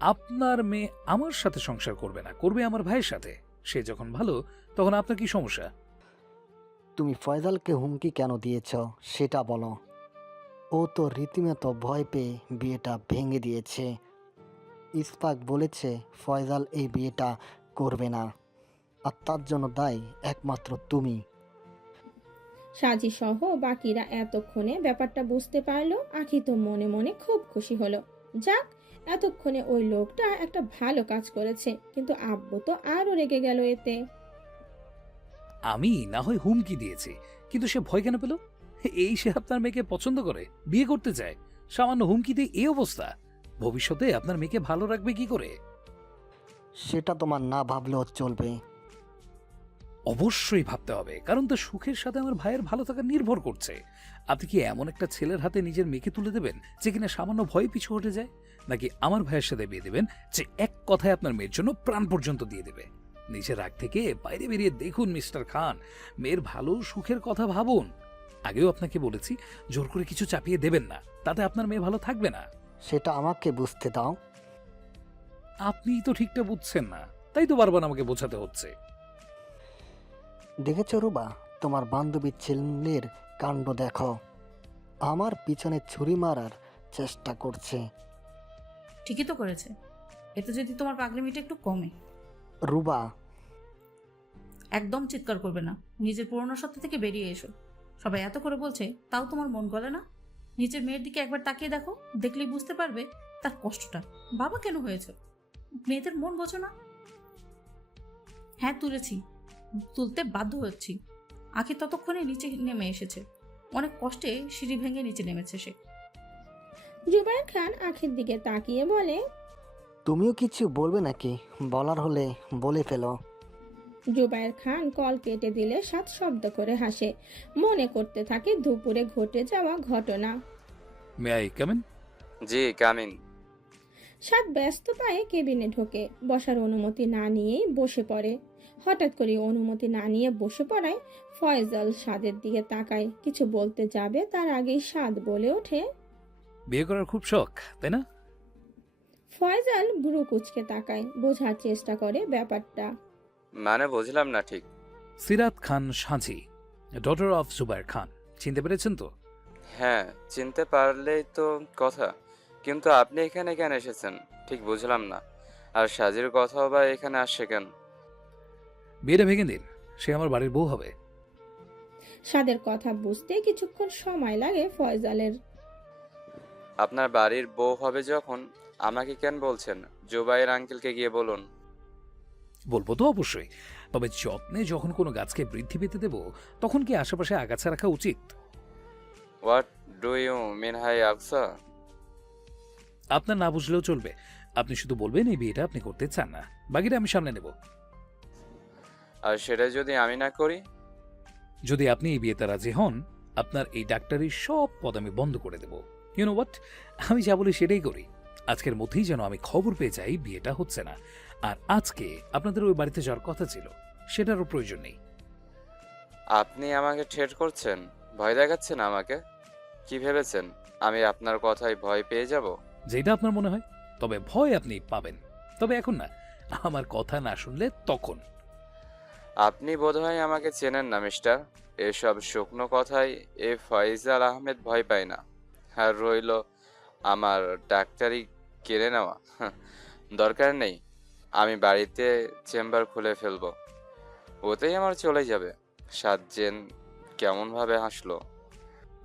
আপনার মেয়ে আমার সাথে সংসার করবে না, করবে আমার ভাইয়ের সাথে। সে যখন ভালো, তখন আপনার কি সমস্যা? তুমি ফয়জালকে হুমকি কেন দিয়েছ সেটা বলো। ও তো রীতিমতো ভয় পেয়ে বিয়েটা ভেঙে দিয়েছে। ইসফাক বলেছে ফয়জাল এই বিয়েটা করবে না, আর তার জন্য দায়ী একমাত্র তুমি। সাজি সহ বাকিরা এতক্ষণে ব্যাপারটা বুঝতে পারলো। আখি তো মনে মনে খুব খুশি হলো। যাক, এতক্ষণে ওই লোকটা একটা ভালো কাজ করেছে, কিন্তু আব্বু তো আরো রেগে গেল এতে। আমি না হয় হুমকি দিয়েছি, কিন্তু সে ভয় কেন পেল? এই সে আপনার মেয়েকে পছন্দ করে, বিয়ে করতে চায়, সামান্য হুমকি দিয়ে এই অবস্থা। ভবিষ্যতে আপনার মেয়েকে ভালো রাখবে কি করে? সেটা তোমার না ভাবলেও চলবে। অবশ্যই ভাবতে হবে, কারণ তো সুখের সাথে আমার ভাইয়ের ভালো থাকা নির্ভর করছে। আপনি কি এমন একটা ছেলের হাতে নিজের মেয়েকে তুলে দেবেন যে কিনা সামান্য ভয় পিছু হটে যায়? নাকি আমার ভাইয়ের সাথে বিয়ে দেবেন যে এক কথায় আপনার মেয়ের জন্য প্রাণ পর্যন্ত দিয়ে দেবে? নিজের রাগ থেকে বাইরে বেরিয়ে দেখুন মিস্টার খান, মেয়ের ভালো সুখের কথা ভাবুন। আগেও আপনাকে বলেছি, জোর করে কিছু চাপিয়ে দেবেন না, তাতে আপনার মেয়ে ভালো থাকবে না। সেটা আমাকে বুঝতে দাও। আপনিই তো ঠিকটা বুঝছেন না, তাই তো বারবার আমাকে বোঝাতে হচ্ছে। দেখেছ রুবা, তোমার বান্ধবী ছেলের কাণ্ড দেখো। আমার পিছনে ছুরি মারার চেষ্টা করছে। ঠিকই তো করেছে, এতে যদি তোমার পাগলামিটা একটু কমে। রুবা, একদম চিৎকার করবে না, নিজের পুরনো সত্তা থেকে বেরিয়ে এসো। সবাই এত করে বলছে, তাও তোমার মন গলে না? নিজের মেয়ের দিকে একবার তাকিয়ে দেখো, দেখলেই বুঝতে পারবে তার কষ্টটা। বাবা কেন হয়েছে, মেয়েদের মন বোঝো না? হ্যাঁ তুলেছি, তুলতে বাধ্য হচ্ছি। আখি ততক্ষণে নিচে নেমে এসেছে, অনেক কষ্টে সিঁড়ি ভেঙে নিচে নেমেছে সে। জুবায়ের খান আখির দিকে তাকিয়ে বলে, তুমিও কিছু বলবে নাকি? বলার হলে বলে ফেলো। জুবায়ের খান কল কেটে দিলে সাত শব্দ করে হাসে। মনে করতে থাকে দুপুরে ঘটে যাওয়া ঘটনা। May I come in? জি কামিন। সাত ব্যস্ত পায়ে কেবিনে ঢোকে। বসার অনুমতি না নিয়েই বসে পড়ে। হঠাৎ করে অনুমতি না নিয়ে বসে পড়ায় ফয়জাল সাদের দিকে তাকায়। কিছু বলতে যাবে তার আগেই সাদ বলে ওঠে, বিয়ে করার খুব শখ, তাই না? ফয়জাল ভ্রু কুঁচকে তাকায়, বোঝার চেষ্টা করে ব্যাপারটা। মানে বুঝলাম না ঠিক। সিরাত খান সাঁঝি, ডটার অফ জুবায়ের খান, চিনতে পেরেছেন তো? হ্যাঁ, চিনতে পারলেই তো কথা, কিন্তু আপনি এখানে কেন এসেছেন ঠিক বুঝলাম না। আর সাজির কথাও বা এখানে আসছে কেন? বিয়েটা ভেঙে দিন, সে আমার বাড়ির বউ হবে। সাদের কথা বুঝতে কিছুক্ষণ সময় লাগে ফয়জালের। আপনার বাড়ির বউ হবে যখন আমাকে কেন বলছেন? জুবাইর আঙ্কেলকে গিয়ে বলুন। বলবো তো অবশ্যই, তবে যত্নে যখন কোনো গাছকে বৃদ্ধি পেতে দেব, তখন কি আশেপাশে আগাছা রাখা উচিত? হোয়াট ডু ইউ মিন হাই আকসা? আপনার না বুঝলেও চলবে, আপনি শুধু বলবেন এই বিয়েটা আপনি করতে চান না, বাকিটা আমি সামনে নেব। আর সেটা যদি আমি না করি? যদি আপনি এই বিয়েতে রাজি হন, আপনার এই ডাক্তারির সব পদ আমি বন্ধ করে দেব। ইউ নো হোয়াট, আমি যা বলি সেটাই করি। আজকের মধ্যেই যেন আমি খবর পেয়ে যাই বিয়েটা হচ্ছে না। আর আজকে আপনাদের ওই বাড়িতে যাওয়ার কথা ছিল, সেটারও প্রয়োজন নেই। আপনি আমাকে ঠেট করছেন, ভয় দেখাচ্ছেন আমাকে। কি ভেবেছেন আমি আপনার কথায় ভয় পেয়ে যাব? যেটা আপনার মনে হয়, তবে ভয় আপনি পাবেন, তবে এখন না, আমার কথা না শুনলে তখন। আপনি বোধহয় আমাকে চেনেন না মিস্টার। এসব শুকনো কথায় এ ফয়জাল আহমেদ ভয় পায় না। আর রইল আমার ডাক্তারি কেড়ে নেওয়া, দরকার নেই। আমি বাড়িতে চেম্বার খুলে ফেলবো, ওতেই আমার চলে যাবে। সাজ্জেন কেমনভাবে হাসলো।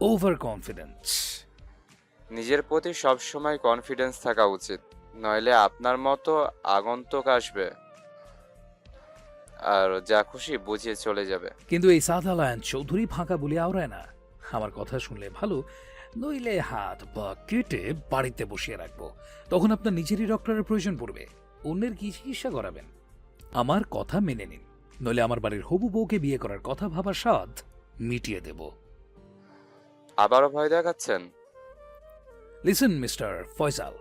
Over confidence. নিজের প্রতি সবসময় কনফিডেন্স থাকা উচিত, নইলে আপনার মতো আগন্তুক আসবে আর যা খুশি বুঝিয়ে চলে যাবে। কিন্তু এই সাদা লায়ন চৌধুরী ফাঁকা বলে আওড়ায় না। আমার কথা শুনলে ভালো, নইলে হাত বা কেটে বাড়িতে বসিয়ে রাখবো। তখন আপনার নিজেরই ডক্টরের প্রয়োজন পড়বে, অন্যের কি চিকিৎসা করাবেন? আমার কথা মেনে নিন, নইলে আমার বাড়ির হবু বউকে বিয়ে করার কথা ভাবার স্বাদ মিটিয়ে দেব। আবারও ভয় দেখাচ্ছেন? লিসেন মিস্টার ফয়সাল,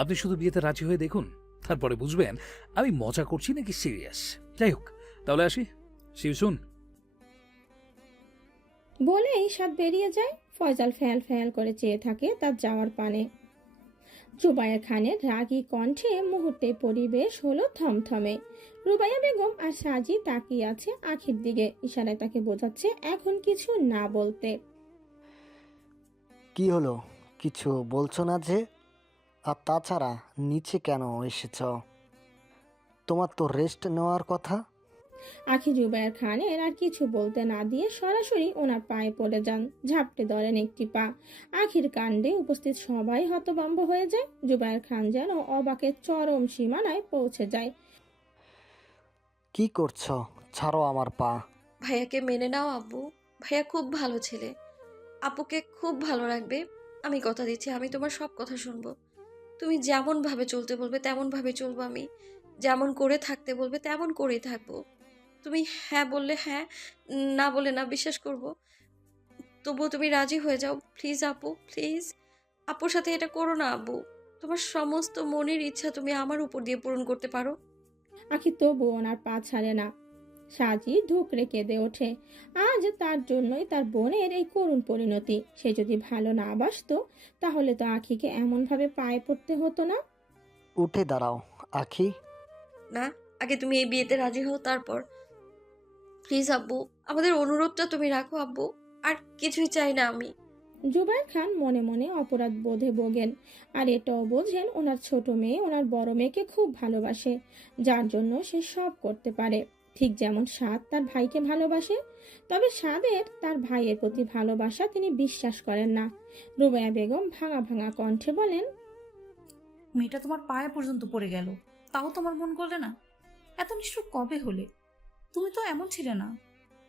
আপনি শুধু বিয়েতে রাজি হয়ে দেখুন, তারপরে বুঝবেন আমি মজা করছি নাকি সিরিয়াস। যাই হোক, তাহলে আসি, সি ইউ সুন। বলেই সাদ বেরিয়ে যায়। ফয়জাল ফ্যাল ফ্যাল করে চেয়ে থাকে তার যাওয়ার পানে। জুবাইর খানের রাগী কণ্ঠে মুহূর্তে পরিবেশ হলো থমথমে। রুবাইয়া বেগম আর সাজি তাকিয়ে আছে আখির দিকে, ইশারায় তাকে বোঝাচ্ছে এখন কিছু না বলতে। কি হলো, কিছু বলছো না যে? আর তাছাড়া নিচে কেন এসেছ? তোমার তো রেস্ট নেওয়ার কথা। আখি জুবাইর খানের আর কিছু বলতে না দিয়ে সরাসরি ওনার পায়ে পড়ে যান, ঝাপটে ধরেন একটি পা। আখির কাণ্ডে উপস্থিত সবাই হতভম্ব হয়ে যায়। জুবাইর খান যেন অবাকের চরম সীমানায় পৌঁছে যায়। কি করছো? ছাড়ো আমার পা। ভাইয়াকে মেনে নাও আব্বু। ভাইয়া খুব ভালো ছেলে, আপুকে খুব ভালো রাখবে। আমি কথা দিচ্ছি, আমি তোমার সব কথা শুনবো। তুমি যেমন ভাবে চলতে বলবে তেমন ভাবে চলবো আমি, যেমন করে থাকতে বলবে তেমন করেই থাকবো। তুমি হ্যাঁ বললে হ্যাঁ, না বললে না, বিশ্বাস করব। তবুও তুমি রাজি হয়ে যাও প্লিজ আপু, প্লিজ। আপুর সাথে এটা করো না আব্বু। তোমার সমস্ত মনের ইচ্ছা তুমি আমার উপর দিয়ে পূরণ করতে পারো। আখি তবু ওনার পা ছাড়ে না। সাজি ঢুকরে কেঁদে ওঠে। আজ তার জন্যই তার বোনের এই করুণ পরিণতি। সে যদি ভালো না বাসতো তাহলে তো আখিকে এমন ভাবে পায়ে পড়তে হতো না। উঠে দাঁড়াও আখি। না, আগে তুমি এই বিয়েতে রাজি হও, তারপর। প্লিজ আব্বু, আমাদের অনুরোধটা তুমি রাখো আব্বু। আর কিছুই চাই না আমি। জুবাইর খান মনে মনে অপরাধ বোধে ভোগেন। আর এটাও বোঝেন ওনার ছোট মেয়ে ওনার বড় মেয়েকে খুব ভালোবাসে, যার জন্য সে সব করতে পারে। ঠিক যেমন সাদ তার ভাইকে ভালোবাসে, তবে সাদের তার ভাইয়ের প্রতি ভালোবাসা তিনি বিশ্বাস করেন না। রুবাইয়া বেগম ভাঙা ভাঙা কণ্ঠে বলেন, মেয়েটা তোমার পায়ে পর্যন্ত পড়ে গেল, তাও তোমার মন গলে না? এত নিষ্ঠুর কবে হলে? তুমি তো এমন ছিলে না।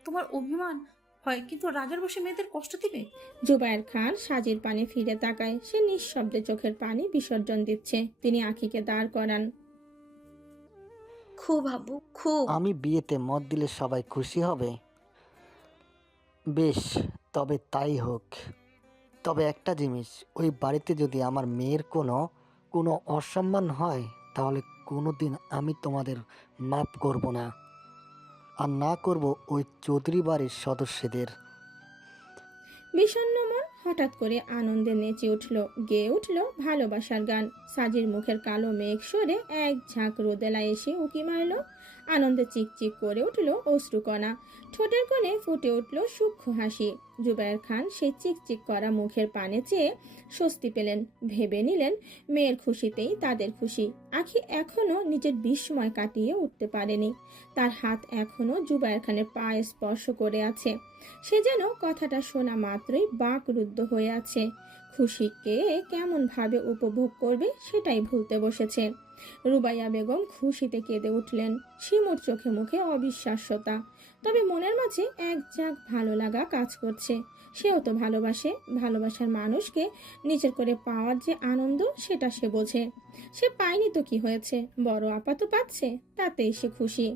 তোমার অভিমান হয়, কিন্তু রাগের বসে মেয়েদের কষ্ট দিবে? জুবায়ের খান সাজির পানে ফিরে তাকায়। সে নিঃশব্দে চোখের পানি বিসর্জন দিচ্ছে। তিনি আখিকে দাঁড় করান। খুব আব্বু, খুব। আমি বিয়েতে মত দিলে সবাই খুশি হবে। বেশ, তবে তাই হোক। তবে একটা জিনিস, ওই বাড়িতে যদি আমার মেয়ের কোনো কোনো অসম্মান হয় তাহলে কোনো দিন আমি তোমাদের মাফ করব না। আর না করব ওই চৌধুরী বাড়ির সদস্যদের। বিষণ্ণ মন হঠাৎ করে আনন্দে নেচে উঠল, গেয়ে উঠল ভালোবাসার গান। সাজির মুখের কালো মেঘ সরে এক ঝাঁক রোদেলা এসে উকি মারল। আনন্দে চিকচিক করে উঠল অশ্রুকণা। ঠোঁটের কোণে ফুটে উঠল সূক্ষ্ম হাসি। জুবায়ের খান সেই চিকচিক করা মুখের পানে চেয়ে স্বস্তি পেলেন। ভেবে নিলেন মেয়ের খুশিতেই তাদের খুশি। আখি এখনো নিজের বিস্ময় কাটিয়ে উঠতে পারেনি। তার হাত এখনো জুবায়ের খানের পায়ে স্পর্শ করে আছে। সে যেন কথাটা শোনা মাত্রই বাকরুদ্ধ হয়ে আছে। খুশিকে কেমন ভাবে উপভোগ করবে সেটাই ভুলতে বসেছে। রুবাইয়া বেগম খুশিতে কেঁদে উঠলেন। শিমুর চোখে মুখে অবিশ্বাস্যতা, তবে মনের মাঝে এক ঝাঁক ভালো লাগা কাজ করছে। সেও তো ভালোবাসে। ভালোবাসার মানুষকে নিজের করে পাওয়ার যে আনন্দ সেটা সে বোঝে। সে পায়নি তো কি হয়েছে, বড় আপা তো পাচ্ছে, তাতেই সে খুশি।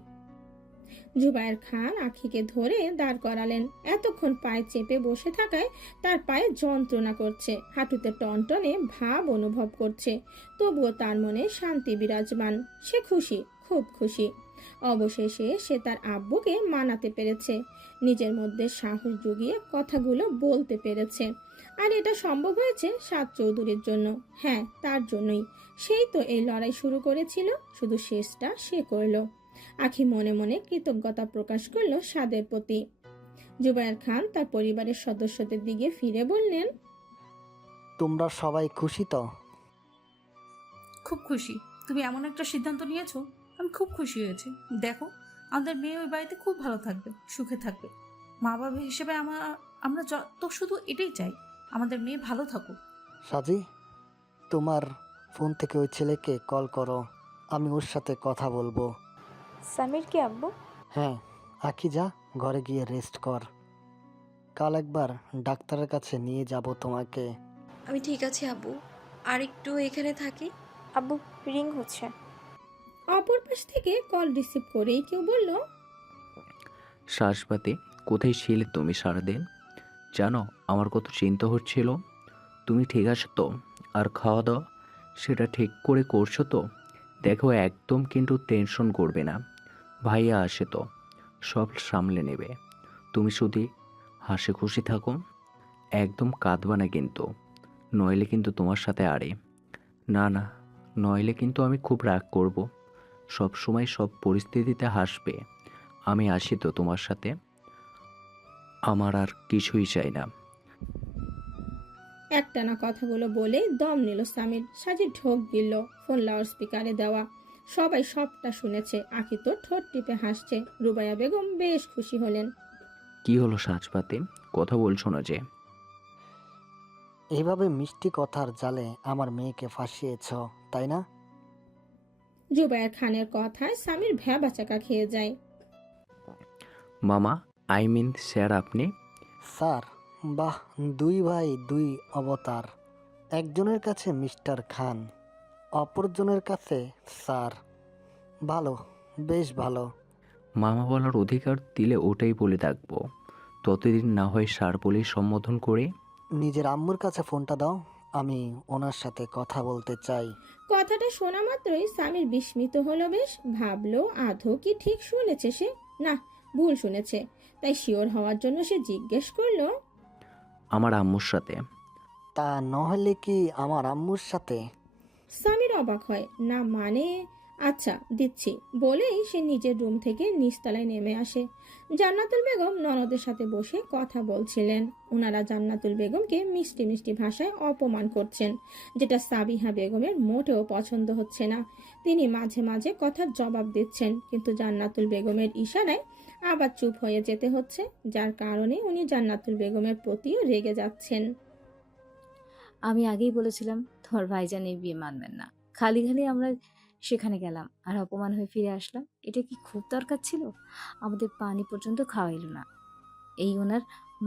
জুবায়ের খান আখিকে ধরে দাঁড় করালেন। এতক্ষণ পায়ে চেপে বসে থাকায় তার পায়ে যন্ত্রণা করছে, হাঁটুতে টনটনে ভাব অনুভব করছে। তবুও তার মনে শান্তি বিরাজমান। সে খুশি, খুব খুশি। অবশেষে সে তার আব্বুকে মানাতে পেরেছে, নিজের মধ্যে সাহস জুগিয়ে কথাগুলো বলতে পেরেছে। আর এটা সম্ভব হয়েছে সাদ চৌধুরীর জন্য। হ্যাঁ, তার জন্যই। সেই তো এই লড়াই শুরু করেছিল, শুধু শেষটা সে করলো। আখি মনে মনে কৃতজ্ঞতা প্রকাশ করলো সাদের প্রতি। জুবায়ের খান তার পরিবারের সদস্যদের দিকে ফিরে বললেন, তোমরা সবাই খুশি তো? খুব খুশি। তুমি এমন একটা সিদ্ধান্ত নিয়েছো, আমি খুব খুশি হয়েছি। দেখো, আমাদের মেয়ে ওই বাড়িতে খুব ভালো থাকবে, সুখে থাকবে। মা বাবা হিসেবে আমরা তো শুধু এটাই চাই, আমাদের মেয়ে ভালো থাকুক। সাজি, তোমার ফোন থেকে ওই ছেলেকে কল করো, আমি ওর সাথে কথা বলবো। সামির কি আব্বু? হ্যাঁ, আখি যা, ঘরে গিয়ে রেস্ট কর। কাল একবার ডাক্তারের কাছে নিয়ে যাব তোমাকে। আমি ঠিক আছি আব্বু, আর একটু এখানে থাকি। আব্বু, রিং হচ্ছে। অপর পাশ থেকে কল রিসিভ করেই কেউ বলল, শ্বাসবাতে কোথায় ছিলে তুমি সারাদিন? জানো আমার কত চিন্তা হচ্ছিল। তুমি ঠিক আছো তো? আর খাওয়া দাওয়া সেটা ঠিক করে করছো তো? দেখো, একদম কিন্তু টেনশন করবে না। ভাইয়া আসে তো, সব সামলে নেবে। তুমি শুধু হাসি খুশি থাকো, একদম কাঁদবা না কিন্তু, নইলে কিন্তু তোমার সাথে আরে না না, নইলে কিন্তু আমি খুব রাগ করব। সব সময় সব পরিস্থিতিতে হাসবে। আমি আসি তো তোমার সাথে। আমার আর কিছুই চাই না। একটানা কথাগুলো বলে দম নিল সামির। সাজিদ ঢোক গিলল। ফোন লাউড স্পিকারে দেওয়া। সবাই সবটা শুনেছে। আঁখি তো ঠোঁট টিপে হাসছে। রুবাইয়া বেগম বেশ খুশি হলেন। কি হলো সাজপাতি, কথা বলছো না যে? এইভাবে মিষ্টি কথার জালে আমার মেয়েকে ফাঁসিয়েছ, তাই না? জুবায়ের খানের কথায় সামির ভ্যাবাচাকা খেয়ে যায়। মামা, আই মিন স্যার, আপনি? স্যার? বাহ, দুই ভাই দুই অবতার। একজনের কাছে মিস্টার খান, অপরজনের কাছে স্যার। ভালো, বেশ ভালো। মামা বলার অধিকার দিলে ওটাই বলে ডাকবো। ততদিন না হয় স্যার বলেই সম্বোধন করে। নিজের আম্মুর কাছে ফোনটা দাও, আমি ওনার সাথে কথা বলতে চাই। কথাটা শোনা মাত্রই সামির বিস্মিত হলো বেশ। ভাবলো আধো কি ঠিক শুনেছে সে, না ভুল শুনেছে। তাই শিওর হওয়ার জন্য সে জিজ্ঞেস করলো, আমার আম্মুর সাথে। তা নহলে কি আমার আম্মুর সাথে? সামির অবাক হয়। না মানে, আচ্ছা দিচ্ছি বলেই সে নিজের রুম থেকে নিচতলায় নেমে আসে। জান্নাতুল বেগম ননদের সাথে বসে কথা বলছিলেন। ওনারা জান্নাতুল বেগমকে মিষ্টি মিষ্টি ভাষায় অপমান করছেন, যেটা সাবিহা বেগমের মোটেও পছন্দ হচ্ছে না। তিনি মাঝে মাঝে কথার জবাব দিচ্ছেন, কিন্তু জান্নাতুল বেগমের ইশারায় আবার চুপ হয়ে যেতে হচ্ছে, যার কারণে উনি জান্নাতুল বেগমের প্রতিও রেগে যাচ্ছেন। আমি আগেই বলেছিলাম তোমার ভাইজান এই বিয়ে মানবেন না। খালি খালি আমরা সেখানে গেলাম আর অপমান হয়ে ফিরে আসলাম। এটা কি খুব দরকার ছিল? আমাদের পানি পর্যন্ত খাওয়াইল না। এই ওনার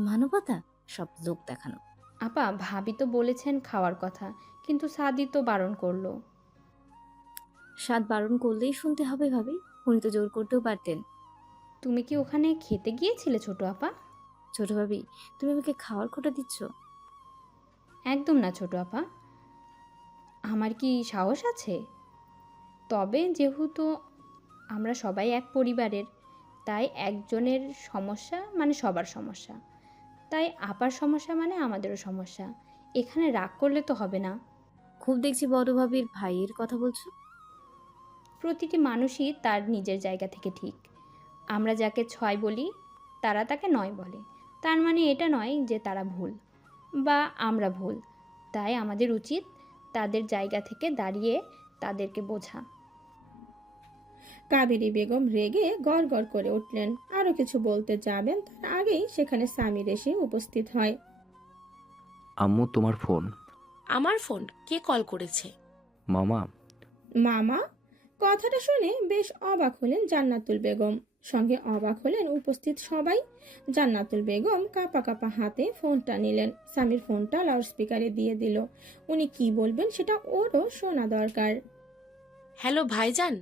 মানবতা? সব লোক দেখানো। আপা, ভাবি তো বলেছেন খাওয়ার কথা, কিন্তু সাদি তো বারণ করলো। স্বাদ বারণ করলেই শুনতে হবে ভাবি? উনি তো জোর করতেও পারতেন। তুমি কি ওখানে খেতে গিয়েছিলে ছোট আপা? ছোট ভাবি, তুমি আমাকে খাওয়ার খোটা দিচ্ছ? একদম না ছোট আপা, আমার কি সাহস আছে? তবে যেহেতু আমরা সবাই এক পরিবারের, তাই একজনের সমস্যা মানে সবার সমস্যা, তাই আপার সমস্যা মানে আমাদেরও সমস্যা। এখানে রাগ করলে তো হবে না। খুব দেখছি বড় ভাবির ভাইয়ের কথা বলছো। প্রতিটি মানুষই তার নিজের জায়গা থেকে ঠিক। আমরা যাকে 6 বলি তারা তাকে 9 বলে। তার মানে এটা নয় যে তারা ভুল বা আমরা ভুল। তাই আমাদের উচিত তাদের জায়গা থেকে দাঁড়িয়ে তাদেরকে বোঝা। কাবেরী বেগম রেগে গড় করে উঠলেন। আরো কিছু বলতে যাবেন, তার আগেই সেখানে সামির এসে উপস্থিত হয়। আম্মু, তোমার ফোন। আমার ফোন? কে কল করেছে? মামা। মামা? কথাটা শুনে বেশ অবাক হলেন জান্নাতুল বেগম। সঙ্গে অবাক হলেন উপস্থিত সবাই। জান্নাতুল বেগম কাঁপা কাঁপা হাতে ফোনটা নিলেন। সামির ফোনটা লাউডস্পিকারে দিয়ে দিল। উনি কি বলবেন সেটা ওরও শোনা দরকার। হ্যালো ভাইজান।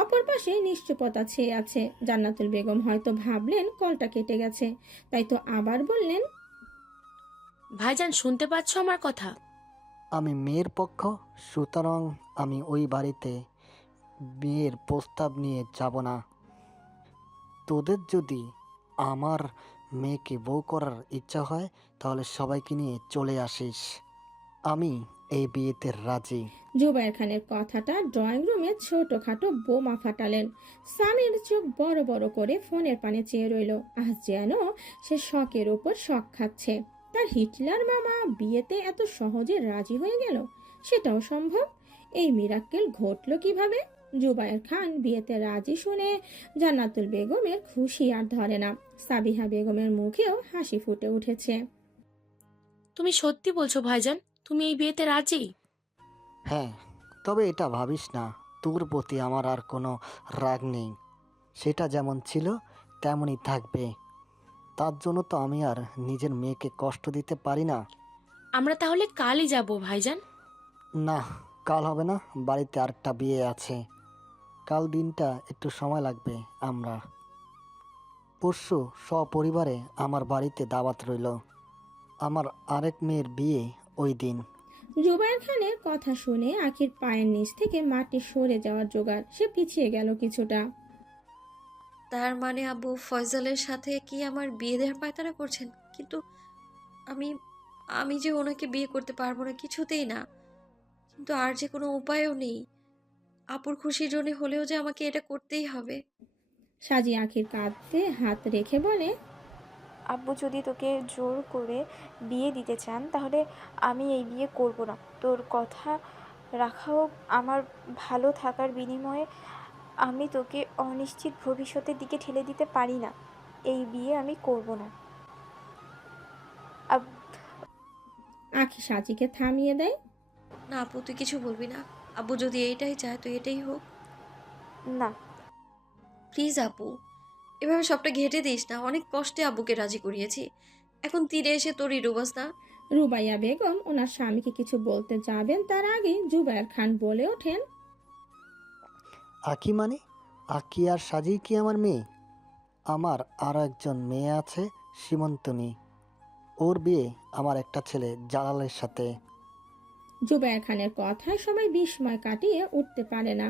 অপর পাশে নিশ্চুপতা ছেয়ে আছে। জান্নাতুল বেগম হয়তো ভাবলেন কলটা কেটে গেছে, তাই তো আবার বললেন, ভাইজান শুনতে পাচ্ছ আমার কথা? আমি মেয়ের পক্ষ, সুতরাং আমি ওই বাড়িতে বিয়ের প্রস্তাব নিয়ে যাব না। তোদের যদি আমার মেয়েকে বউ করার ইচ্ছা হয় তাহলে সবাইকে নিয়ে চলে আসিস। আমি এই বিয়েতে রাজি। জুবায়ের খানের কথাটা ড্রয়িং রুমে ছোটখাটো বোমা ফাটালেন। সামির চোখ বড় বড় করে ফোনের পানে চেয়ে রইল। আজ যেন সে শখের ওপর শখ খাচ্ছে। তার হিটলার মামা বিয়েতে এত সহজে রাজি হয়ে গেল, সেটাও সম্ভব? এই মিরাক্কেল ঘটল কিভাবে? জুবায়ের খান বিয়েতে রাজি শুনে জান্নাতুল বেগমের খুশি আর ধরে না। সাবিহা বেগমের মুখেও হাসি ফুটে উঠেছে। তুমি সত্যি বলছো ভাইজান? তুমি এই বিয়েতে রাজি? হ্যাঁ, তবে এটা ভাবিস না তোর প্রতি আমার আর কোনো রাগ নেই। সেটা যেমন ছিল তেমনই থাকবে। তার জন্য তো আমি আর নিজের মেয়েকে কষ্ট দিতে পারি না। আমরা তাহলে কালই যাব ভাইজান। না, কাল হবে না, বাড়িতে আরেকটা বিয়ে আছে। কাল দিনটা একটু সময় লাগবে। আমরা পরশু সপরিবারে আমার বাড়িতে দাওয়াত রইল। আমার আরেক মেয়ের বিয়ে ওই দিন। জুবায়ের খানের কথা শুনে আখির পায়ের নিচ থেকে মাটি সরে যাওয়ার জোগাড়। সে পিছিয়ে গেল কিছুটা। তার মানে আব্বু ফয়সালের সাথে কি আমার বিয়ে দেওয়ার পায়তারা করছেন? কিন্তু আমি আমি যে ওনাকে বিয়ে করতে পারবো না, কিছুতেই না। কিন্তু আর যে কোনো উপায়ও নেই। আপুর খুশির জন্য হলেও যে আমাকে এটা করতেই হবে। সাজি আখির কাঁধে হাত রেখে বলে, আব্বু যদি তোকে জোর করে বিয়ে দিতে চান তাহলে আমি এই বিয়ে করব না। তোর কথা রাখাও আমার ভালো থাকার বিনিময়ে আমি তোকে অনিশ্চিত ভবিষ্যতের দিকে ঠেলে দিতে পারি না। এই বিয়ে আমি করব না। আব আখি সাজিকে থামিয়ে দেয়। না আপু, তুই কিছু বলবি না। আব্বু যদি এইটাই চায় তো এটাই হোক। না, প্লিজ আপু, এভাবে সবটা ঘেঁটে দিস না। অনেক কষ্টে আব্বুকে রাজি করিয়েছি, এখন তীরে এসে তোরই ডুবাস না। রুবাইয়া বেগম ওনার স্বামীকে কিছু বলতে যাবেন তার আগে জুবায়ের খান বলে ওঠেন, আকি মানে? আকি আর সাজি কি আমার মেয়ে? আমার আরও একজন মেয়ে আছে, সীমন্তনী। ওর বিয়ে আমার একটা ছেলে জালালের সাথে। জুবায়ের খানের কথায় সবাই বিস্ময় কাটিয়ে উঠতে পারে না।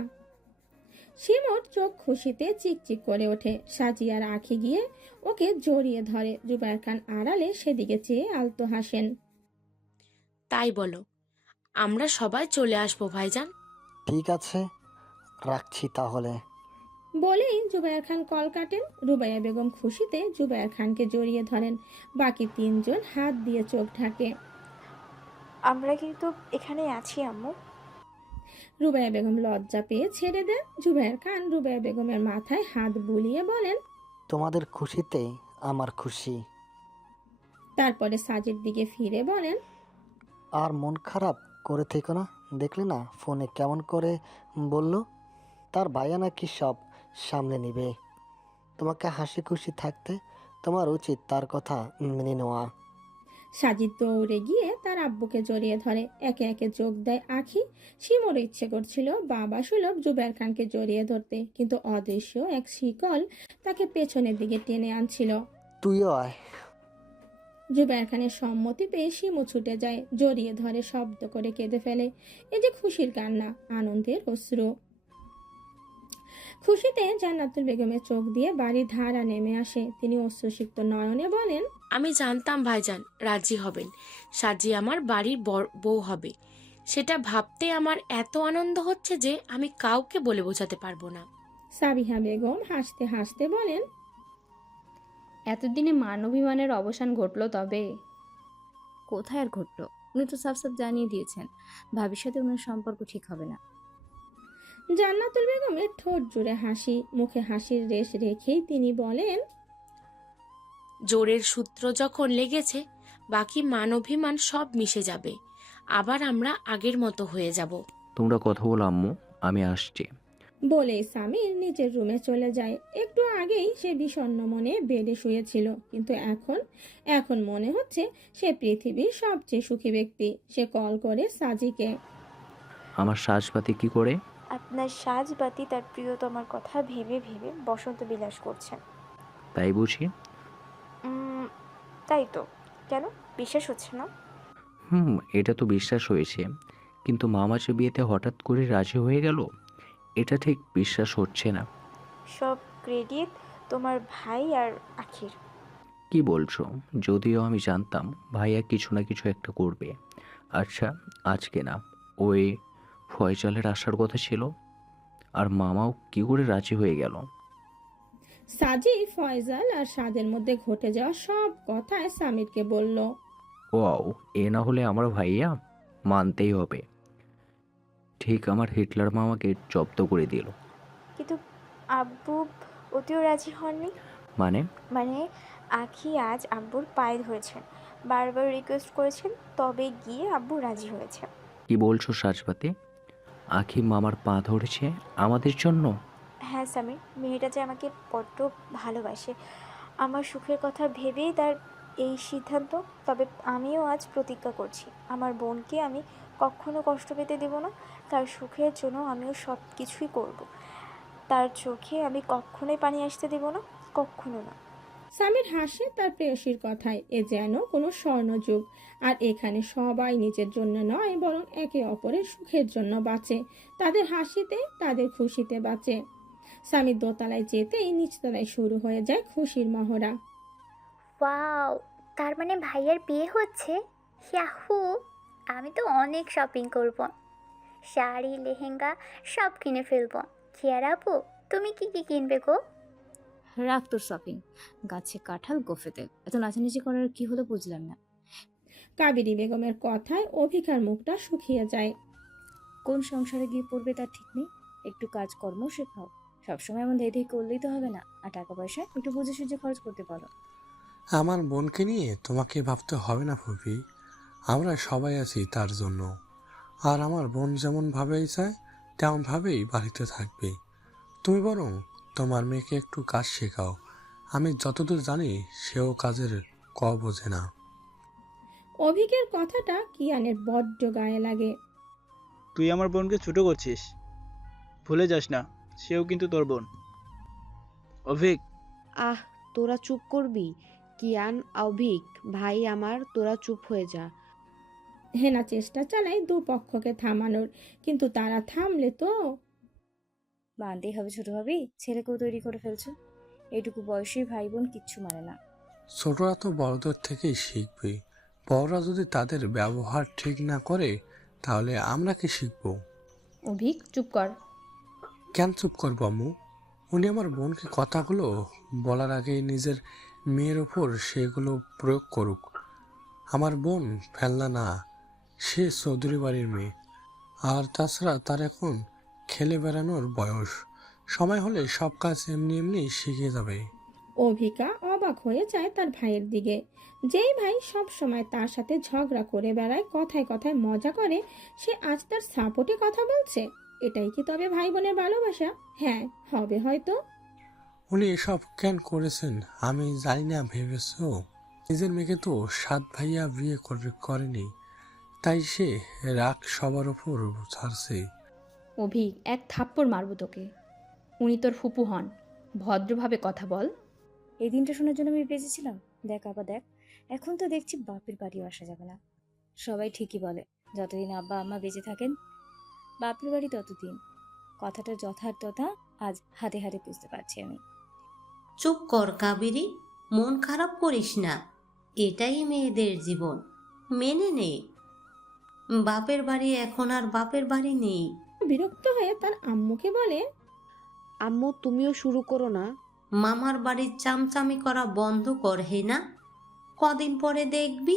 শিমুর চোখ খুশিতে চিকচিক করে ওঠে। সাজিয়ার আখি গিয়ে ওকে জড়িয়ে ধরে। জুবায়ের খান আড়ালে সেদিকে চেয়ে আলতো হাসেন। তাই বলো, আমরা সবাই চলে আসবো ভাইজান। ঠিক আছে, রাখছি তাহলে। বলেই জুবায়ের খান কল কাটেন। রুবাইয়া বেগম খুশিতে জুবায়ের খানকে জড়িয়ে ধরেন। বাকি তিনজন হাত দিয়ে চোখ ঢাকে। আমরা কিন্তু এখানে আছি আম্মু। রুবাইয়া বেগম লজ্জা পেয়ে ছেড়ে দেন। জুবায়ের খান রুবাইয়া বেগমের মাথায় হাত বুলিয়ে বলেন, তোমাদের খুশিতে আমার খুশি। তারপরে সাজির দিকে ফিরে বলেন, আর মন খারাপ করে থেকো না। দেখলে না ফোনে কেমন করে বলল তার ভাইয়া নাকি সব সামলে নিবে। তোমাকে হাসি খুশি থাকতে তোমার উচিত তার কথা মেনে নেওয়া। সাজিদ দৌড়ে গিয়ে তার আব্বুকে জড়িয়ে ধরে। একে একে যোগ দেয় আখি। শিমুর ইচ্ছে করছিল বাবা সুলভ জুবায়ের খানকে জড়িয়ে ধরতে, কিন্তু অদৃশ্য এক শিকল তাকে পেছনের দিকে টেনে আনছিল। তুইও আয়। জুবায়ের খানের সম্মতি পেয়ে শিমু ছুটে যায়, জড়িয়ে ধরে শব্দ করে কেঁদে ফেলে। এই যে খুশির কান্না, আনন্দের অশ্রু। খুশিতে জান্নাতুল বেগমের চোখ দিয়ে বাড়ির ধারা নেমে আসে। তিনি অশ্রুসিক্ত নয়নে বলেন, আমি জানতাম ভাইজান রাজি হবেন, সাজি আমার বাড়ির বউ হবে। সেটা ভাবতে আমার এত আনন্দ হচ্ছে যে আমি কাউকে বলে বোঝাতে পারবো না। সাবিহা বেগম হাসতে হাসতে বলেন, এতদিনে মান অভিমানের অবসান ঘটলো তবে? কোথায় আর ঘটলো? উনি তো সাফ সাফ জানিয়ে দিয়েছেন ভাবির সাথে ওনার সম্পর্ক ঠিক হবে না। জান্নাতুল বেগমের ঠোঁট জুড়ে হাসি, মুখে হাসির রেশ রেখেই তিনি বলেন, জোরের সূত্র যখন লেগেছে, বাকি মান অভিমান সব মিশে যাবে, আবার আমরা আগের মতো হয়ে যাব। তোমরা কথা বলো আম্মু, আমি আসছি। বলে সামির নিজের রুমে চলে যায়। একটু আগেই সে বিষণ্ণ মনে বেডে শুয়েছিল, কিন্তু এখন মনে হচ্ছে সে পৃথিবীর সবচেয়ে সুখী ব্যক্তি। সে কল করে সাজিকে। আমার সাজপাতি কি করে? আপনার সাজবাতি তার প্রিয়তমার কথা ভেবে ভেবে বসন্ত বিলাস করছেন। তাই বুঝি? তাই তো। কেন বিশ্বাস হচ্ছে না? এটা তো বিশ্বাস হয়েছে, কিন্তু মামা যে বিয়েতে হঠাৎ করে রাজি হয়ে গেল, এটা ঠিক বিশ্বাস হচ্ছে না। সব ক্রেডিট তোমার ভাই আর আখির। কি বলছো? যদিও আমি জানতাম ভাইয়া কিছু না কিছু একটা করবে। আচ্ছা, আজকে না, ওই ফয়সালের আসার কথা ছিল, আর মামাও কি করে রাজি হয়ে গেল? সাজি ফয়জাল আর সাদের মধ্যে ঘটে যাওয়া সব কথায় সামিরকে বলল। ওয়াও, এ না হলে আমার ভাইয়া, মানতেই হবে। ঠিক আমার হিটলার মামাকে জব্দ করে দিল। কিন্তু আব্বু ওতেও রাজি হননি। মানে? মানে আখি আজ আব্বুর পায়ে ধরেছেন, বারবার রিকোয়েস্ট করেছেন, তবে গিয়ে আব্বু রাজি হয়েছে। কি বলছো সাজপাতি? আখি মামার পা ধরেছে আমাদের জন্য? হ্যাঁ সামির, মেয়েটা যে আমাকে বড্ড ভালোবাসে, আমার সুখের কথা ভেবেই তার এই সিদ্ধান্ত। তবে আমিও আজ প্রতিজ্ঞা করছি, আমার বোনকে আমি কখনো কষ্ট পেতে দেব না। তার সুখের জন্য আমিও সব কিছুই করব। তার চোখে আমি কখনোই পানি আসতে দেব না, কখনো না। সামির হাসে তার প্রেয়সীর কথায়। এ যেন কোনো স্বর্ণযুগ। আর এখানে সবাই নিজের জন্য নয়, বরং একে অপরের সুখের জন্য বাঁচে। তাদের হাসিতে, তাদের খুশিতে বাঁচে। সামির দোতলায় যেতেই নিচতলায় শুরু হয়ে যায় খুশির মহড়া। ওয়াও, তার মানে ভাইয়ার বিয়ে হচ্ছে। ইয়াহু, আমি তো অনেক শপিং করব। শাড়ি লেহেঙ্গা সব কিনে ফেলবো। কিয়ার আপু, তুমি কি কি কিনবে গো? রাখ তোর শপিং, গাছে কাঁঠাল গোফে তেল। এত নাচানাচি করার কি হলো বুঝলাম না। কাবেরী বেগমের কথায় অভিকার মুখটা শুকিয়ে যায়। কোন সংসারে গিয়ে পড়বে তার ঠিক নেই। একটু কাজকর্ম শেখাও, সবসময় এমন ধেই ধেই করলেই তো হবে না। আর টাকা পয়সা একটু বুঝে সুঝে খরচ করতে পারো। আমার বোনকে নিয়ে তোমাকে ভাবতে হবে না ফুপি, আমরা সবাই আছি তার জন্য। আর আমার বোন যেমন ভাবেই চায় তেমন ভাবেই বাড়িতে থাকবে। তুমি বরং তোমার মেয়েকে একটু কাজ শেখাও। আমি যতদূর জানি সেও কাজের বোঝে না। অভিকের কথাটা কিয়ানের বড্ড গায়ে লাগে। তুই আমার বোনকে ছোট করছিস, ভুলে যাস না সেও কিন্তু তোর বোন। অভিক, আহ, তোরা চুপ করবি? কিয়ান, অভিক ভাই আমার, তোরা চুপ হয়ে যা। হেনা চেষ্টা চালায় দুপক্ষকে থামানোর, কিন্তু তারা থামলে তো। মানতেই হবে ছোট ভাবি, ছেলেকেও তৈরি করে ফেলছো। এইটুকু বয়সী ভাই বোন কিচ্ছু মানে না। ছোটরা তো বড়দের থেকেই শিখবে। বড়রা যদি তাদের ব্যবহার ঠিক না করে তাহলে আমরা কি শিখবো? অভিক চুপ কর। কেন চুপ করবো আম্মু? উনি আমার বোনকে কথাগুলো বলার আগেই নিজের মেয়ের ওপর সেগুলো প্রয়োগ করুক। আমার বোন ফেলনা না, সে চৌধুরী বাড়ির মেয়ে। আর তাছাড়া তার এখন খেলে বেড়ানোর বয়স। সময় হলে সব কাজ এমনি এমনি শিখে যাবে। অভিকা অবাক হয়ে যায় তার ভাইয়ের দিকে। যেই ভাই সব সময় তার সাথে ঝগড়া করে বেড়ায়, কথায় কথায় মজা করে, সে আজ তার সাপোর্টে কথা বলছে। এটাই কি তবে ভাই বোনের ভালোবাসা? হ্যাঁ, হবে হয়তো। উনি এসব কেন করেছেন আমি জানি না ভেবেছো? নিজের মেয়েকে তো 7 ভাইয়া বিয়ে করেনি, তাই সে রাগ সবার ওপর ছাড়ছে। অভিক এক থাপ্পড় মারবো তোকে। উনি তোর ফুপু হন, ভদ্রভাবে কথা বল। এই দিনটা শোনার জন্য আমি বেঁচেছিলাম। দেখ আব্বা দেখ, এখন তো দেখছি বাপের বাড়িও আসা যাবে না। সবাই ঠিকই বলে, যতদিন আব্বা আম্মা বেঁচে থাকেন বাপের বাড়ি ততদিন। কথাটা যথার্থতা আজ হাতে হাতে বুঝতে পারছি আমি। চুপ কর কাবেরী, মন খারাপ করিস না। এটাই মেয়েদের জীবন, মেনে নে। বাপের বাড়ি এখন আর বাপের বাড়ি নেই। বিরক্ত হয়ে তার আম্মুকে বলে, আম্মু তুমিও শুরু করো না। মামার বাড়ির চামচামি করা বন্ধ কর হে না। কদিন পরে দেখবি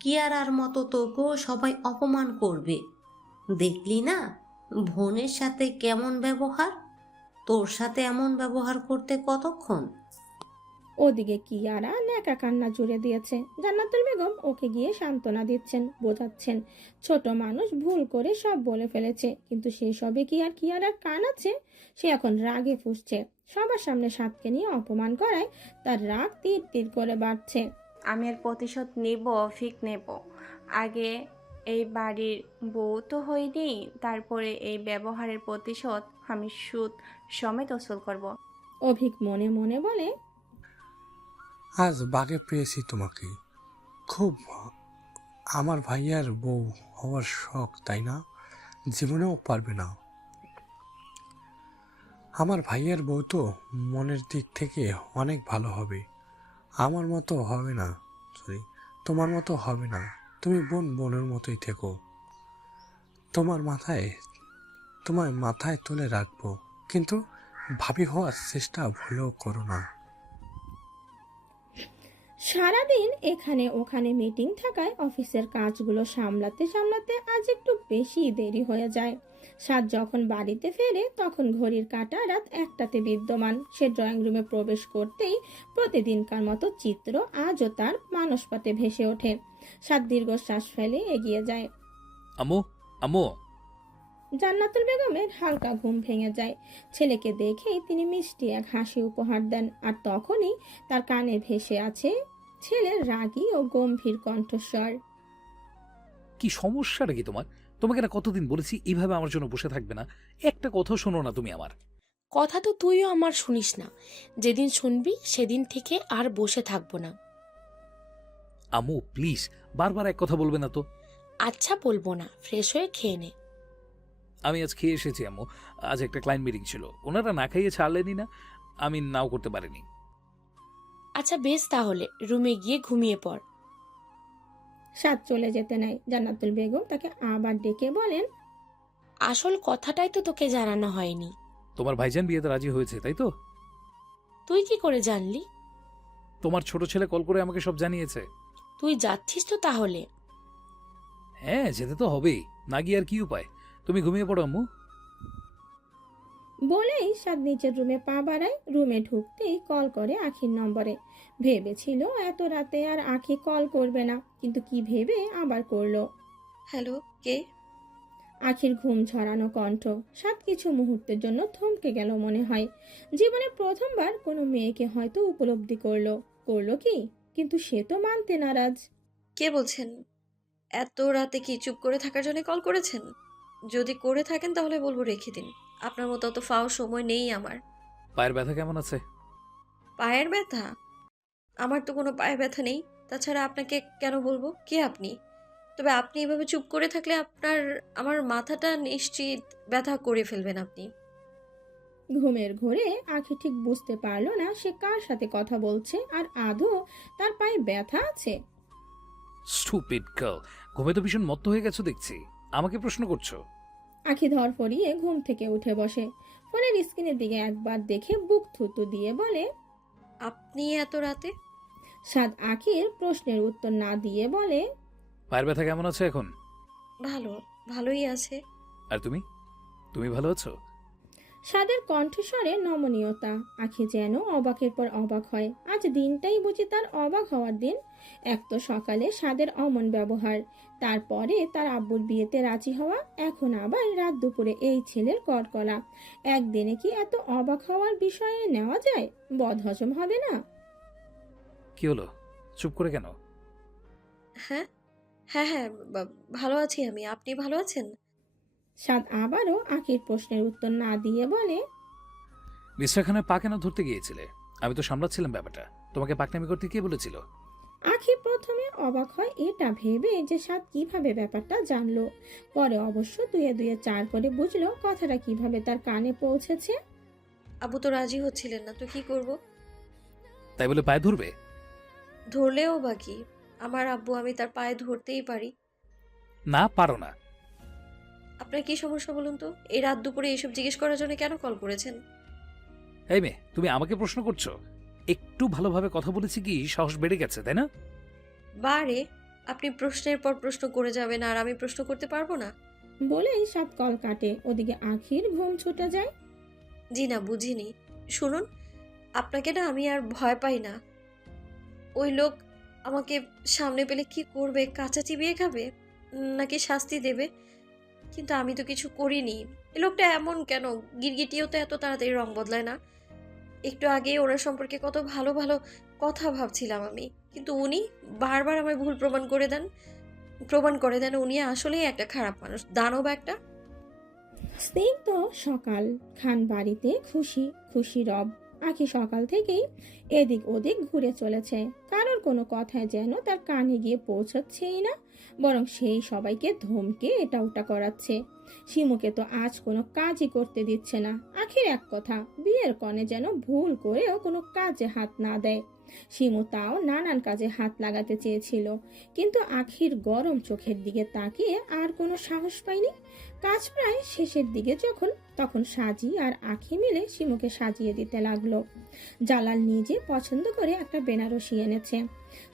কিয়ারার মতো তোকেও সবাই অপমান করবে। দেখলি না বোনের সাথে কেমন ব্যবহার, তোর সাথে এমন ব্যবহার করতে কতক্ষণ? ওদিকে কিয়ারা ন্যাকা কান্না জুড়ে দিয়েছে। জান্নাতুল বেগম ওকে গিয়ে সান্ত্বনা দিচ্ছেন, বোঝাচ্ছেন ছোট মানুষ ভুল করে সব বলে ফেলেছে, কিন্তু সেই সবে কি আর কিয়ারার কান আছে? সে এখন রাগে ফুঁসছে। সবার সামনে সাতকে নিয়ে অপমান করায় তার রাগ তীর তীর করে বাড়ছে। আমি এর প্রতিশোধ নেব, অভিক নেব। আগে এই বাড়ির বউ তো হইনি, তারপরে এই ব্যবহারের প্রতিশোধ আমি সুদ সমেত ওসুল করব। অভিক মনে মনে বলে, আজ বাগে পেয়েছি তোমাকে। খুব আমার ভাইয়ার বউ হওয়ার শখ, তাই না? জীবনেও পারবে না। আমার ভাইয়ার বউ তো মনের দিক থেকে অনেক ভালো হবে। আমার মতো হবে না, তোমার মতো হবে না। তুমি বোনের মতোই থেকো। তোমার মাথায় তুলে রাখবো, কিন্তু ভাবি হওয়ার চেষ্টা ভুলেও করো না। সারাদিন এখানে ওখানে মিটিং থাকায় অফিসের কাজগুলো সামলাতে সামলাতে আজ একটু বেশি দেরি হয়ে যায়। সাত যখন বাড়িতে ফেরে তখন ঘড়ির কাঁটা রাত 1টাতে বিদ্যমান। সে ড্রয়িং রুমে প্রবেশ করতেই প্রতিদিনকার মতো চিত্র আজও তার মানসপটে ভেসে ওঠে। সাত দীর্ঘশ্বাস ফেলে এগিয়ে যায়। আম্মু, আম্মু। জান্নাতুল বেগমের হালকা ঘুম ভেঙে যায়। ছেলেকে দেখেই তিনি মিষ্টি এক হাসি উপহার দেন, আর তখনই তার কানে ভেসে আছে ছেলের রাগী ও গম্ভীর কণ্ঠস্বর। কি সমস্যাটা কি তোমার? তোমাকে না কতদিন বলেছি এইভাবে আমার জন্য বসে থাকবে না। একটা কথা শোনো না তুমি আমার। কথা তো তুইও আমার শুনিস না। যেদিন শুনবি সেদিন থেকে আর বসে থাকবো না। আম্মু প্লিজ, বারবার এক কথা বলবে না তো। আচ্ছা বলবো না, ফ্রেশ হয়ে খেয়ে নে। আমি আজ খেয়ে এসেছি আম্মু। আজ একটা ক্লায়েন্ট মিটিং ছিল, ওনারা না খাইয়ে ছাড়লেনি না, আমি নাও করতে পারিনি। আচ্ছা বেশ, তাহলে রুমে গিয়ে ঘুমিয়ে পড়। সাত চলে যেতে নেয়। জান্নাতুল বেগম তাকে আবার ডেকে বলেন, আসল কথাটাই তো তোকে জানানো হয়নি। তোমার ভাইজান বিয়েতে রাজি হয়েছে, তাই তো? তুই কি করে জানলি? তোমার ছোট ছেলে কল করে আমাকে সব জানিয়েছে। তুই যাচ্ছিস তো তাহলে? হ্যাঁ, যেতে তো হবেই, না গিয়ে আর কি উপায়। তুমি ঘুমিয়ে পড়ো আম্মু। বলেই সাদ নিচের রুমে পা বাড়ায়। রুমে ঢুকতেই কল করে আখির নম্বরে। ভেবেছিল এত রাতে আর আখি কল করবে না, কিন্তু কি ভেবে আবার করলো। হ্যালো, কে? আখির ঘুম ঝরানো কণ্ঠ। সাদ কিছু মুহূর্তের জন্য থমকে গেল মনে হয়। জীবনে প্রথমবার কোনো মেয়েকে হয়তো উপলব্ধি করলো কি, কিন্তু সে তো মানতে নারাজ। কে বলছেন? এত রাতে কি চুপ করে থাকার জন্য কল করেছেন? যদি করে থাকেন তাহলে বলবো রেখে দিন। আপনার মতো অত ফাও সময় নেই আমার। পায়ের ব্যথা কেমন আছে? পায়ের ব্যথা? আমার তো কোনো পায়ের ব্যথা নেই। তাছাড়া আপনাকে কেন বলবো? কে আপনি? তবে আপনি এভাবে চুপ করে থাকলে আমার মাথাটা নিশ্চিত ব্যথা করে ফেলবেন আপনি। ঘুমের ঘোরে আখি ঠিক বুঝতে পারলো না সে কার সাথে কথা বলছে, আর আদৌ তার পায়ে ব্যথা আছে। স্টুপিড গার্ল, ঘুমে তো ভীষণ মত্ত হয়ে গেছো দেখছি, আমাকে প্রশ্ন করছো? আখি ধরফরিয়ে ঘুম থেকে উঠে বসে। ফোনের স্ক্রিনের দিকে একবার দেখে বুক থুতু দিয়ে বলে, আপনি এত রাতে? সাদ আখির প্রশ্নের উত্তর না দিয়ে বলে, পায়ের ব্যথা কেমন আছে এখন? ভালোই আছে। আর তুমি তুমি ভালো আছো? সাদের কণ্ঠস্বরে নমনীয়তা। আখি যেন অবাকের পর অবাক হয়। আজ দিনটাই বুঝি তার অবাক হওয়ার দিন। এক তো সকালে সাদের অমন ব্যবহার, তারপরে তার আব্বুর বিয়েতে রাজি হওয়া, এখন আবার রাত দুপুরে এই ছেলের কড়কড়া। একদিনে কি এত অবাক হওয়ার বিষয়ে নেওয়া যায়? বদহজম হবে না? কি হলো, চুপ করে কেন? হ্যাঁ হ্যাঁ হ্যাঁ, ভালো আছি আমি। আপনি ভালো আছেন? সাদ আবারও আখির প্রশ্নের উত্তর না দিয়ে বলে, মিস্টার খানের পা কেন ধরতে গিয়েছিলে? আমি তো সামলাচ্ছিলাম ব্যাপারটা। তোমাকে পাকনামি করতে কে বলেছিল? আখি প্রথমে অবাক হয় এটা ভেবে যে সাদ কিভাবে ব্যাপারটা জানলো। পরে অবশ্য দুয়ে দুয়ে চার করে বুঝলো কথাটা কিভাবে তার কানে পৌঁছেছে। আব্বু তো রাজি হচ্ছিলেন না, তো কি করব? তাই বলে পায়ে ধরবে? ধরলেও বাকি, আমার আব্বু, আমি তার পায়ে ধরতেই পারি। না, পারো না। আপনার কি সমস্যা বলুন তো? এই রাত দুপুরে এসব জিজ্ঞেস করার জন্য কেন কল করেছেন? এই মেয়ে, তুমি আমাকে প্রশ্ন করছো? একটু ভালোভাবে কথা বলেছি কি সাহস বেড়ে গেছে, তাই না? বারে, আপনি প্রশ্নের পর প্রশ্ন করে যাবেন আর আমি প্রশ্ন করতে পারবো না? বলেই সাদ কল কাটে। ওদিকে আখির ঘুম ছুটে যায়। জি না, বুঝিনি। শুনুন, আপনাকে না আমি আর ভয় পাই না। ওই লোক আমাকে সামনে পেলে কি করবে? কাঁচা চিবিয়ে খাবে নাকি শাস্তি দেবে? কিন্তু আমি তো কিছু করিনি। এই লোকটা এমন কেন? গিরগিটিও তো এত তাড়াতাড়ি রং বদলায় না। একটু আগে ওনার সম্পর্কে কত ভালো ভালো কথা ভাবছিলাম আমি, কিন্তু উনি বারবার আমায় ভুল প্রমাণ করে দেন উনি আসলেই একটা খারাপ মানুষ, দানব একটা। স্নিগ্ধ সকাল। খান বাড়িতে খুশি খুশি রব। আখি সকাল থেকেই এদিক ওদিক ঘুরে চলেছে। কারোর কোনো কথায় যেন তার কানে গিয়ে পৌঁছচ্ছেই না, বরং সেই সবাইকে ধমকে এটা ওটা করাচ্ছে। শিমুকে তো আজ কোনো কাজই করতে দিচ্ছে না। আখির এক কথা, বিয়ের কনে যেন ভুল করেও কোনো কাজে হাত না দেয়। শিমু তাও নানান কাজে হাত লাগাতে চেয়েছিল, কিন্তু আখির গরম চোখের দিকে তাকিয়ে আর কোনো সাহস পায়নি। কাজ প্রায় শেষের দিকে তখন সাজি আর আখি মিলে শিমুকে সাজিয়ে দিতে লাগলো। জালাল নিজে পছন্দ করে একটা বেনারসি এনেছে।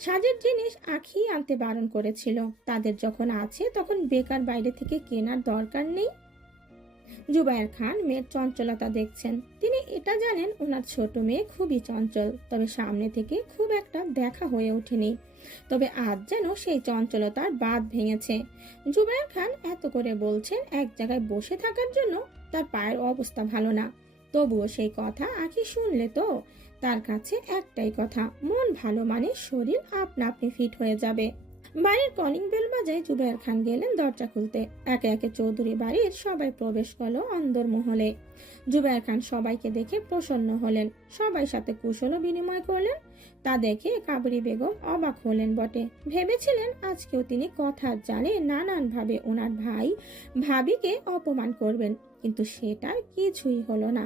সাজের জিনিস আখি আনতে বারণ করেছিল। তাদের যখন আছে তখন বেকার বাইরে থেকে কেনার দরকার নেই। জুবায়ের খান মেয়ের চঞ্চলতা দেখছেন। তিনি এটা জানেন ওনার ছোট মেয়ে খুবই চঞ্চল, তবে সামনে থেকে খুব একটা দেখা হয়ে ওঠেনি। তবে আজ যেন সেই চঞ্চলতার বাঁধ ভেঙেছে। জুবায়ের খান এত করে বলছেন এক জায়গায় বসে থাকার জন্য, তার পায়ের অবস্থা ভালো না। তবুও সেই কথা আখি শুনলে তো তার কাছে একটাই কথা, মন ভালো মানে শরীর আপনা আপনি ফিট হয়ে যাবে। বাড়ির কলিং বেল বাজায়। জুবায়ের খান গেলেন দরজা খুলতে। একে একে চৌধুরী বাড়ির সবাই প্রবেশ করলো অন্দরমহলে। জুবায়ের খান সবাইকে দেখে প্রসন্ন হলেন, সবাই সাথে কুশল বিনিময় করলেন। তা দেখে কাবরি বেগম অবাক হলেন বটে। ভেবেছিলেন আজকেও তিনি কথা জানে নানান ভাবে ওনার ভাই ভাবিকে অপমান করবেন, কিন্তু সেটার কিছুই হলো না।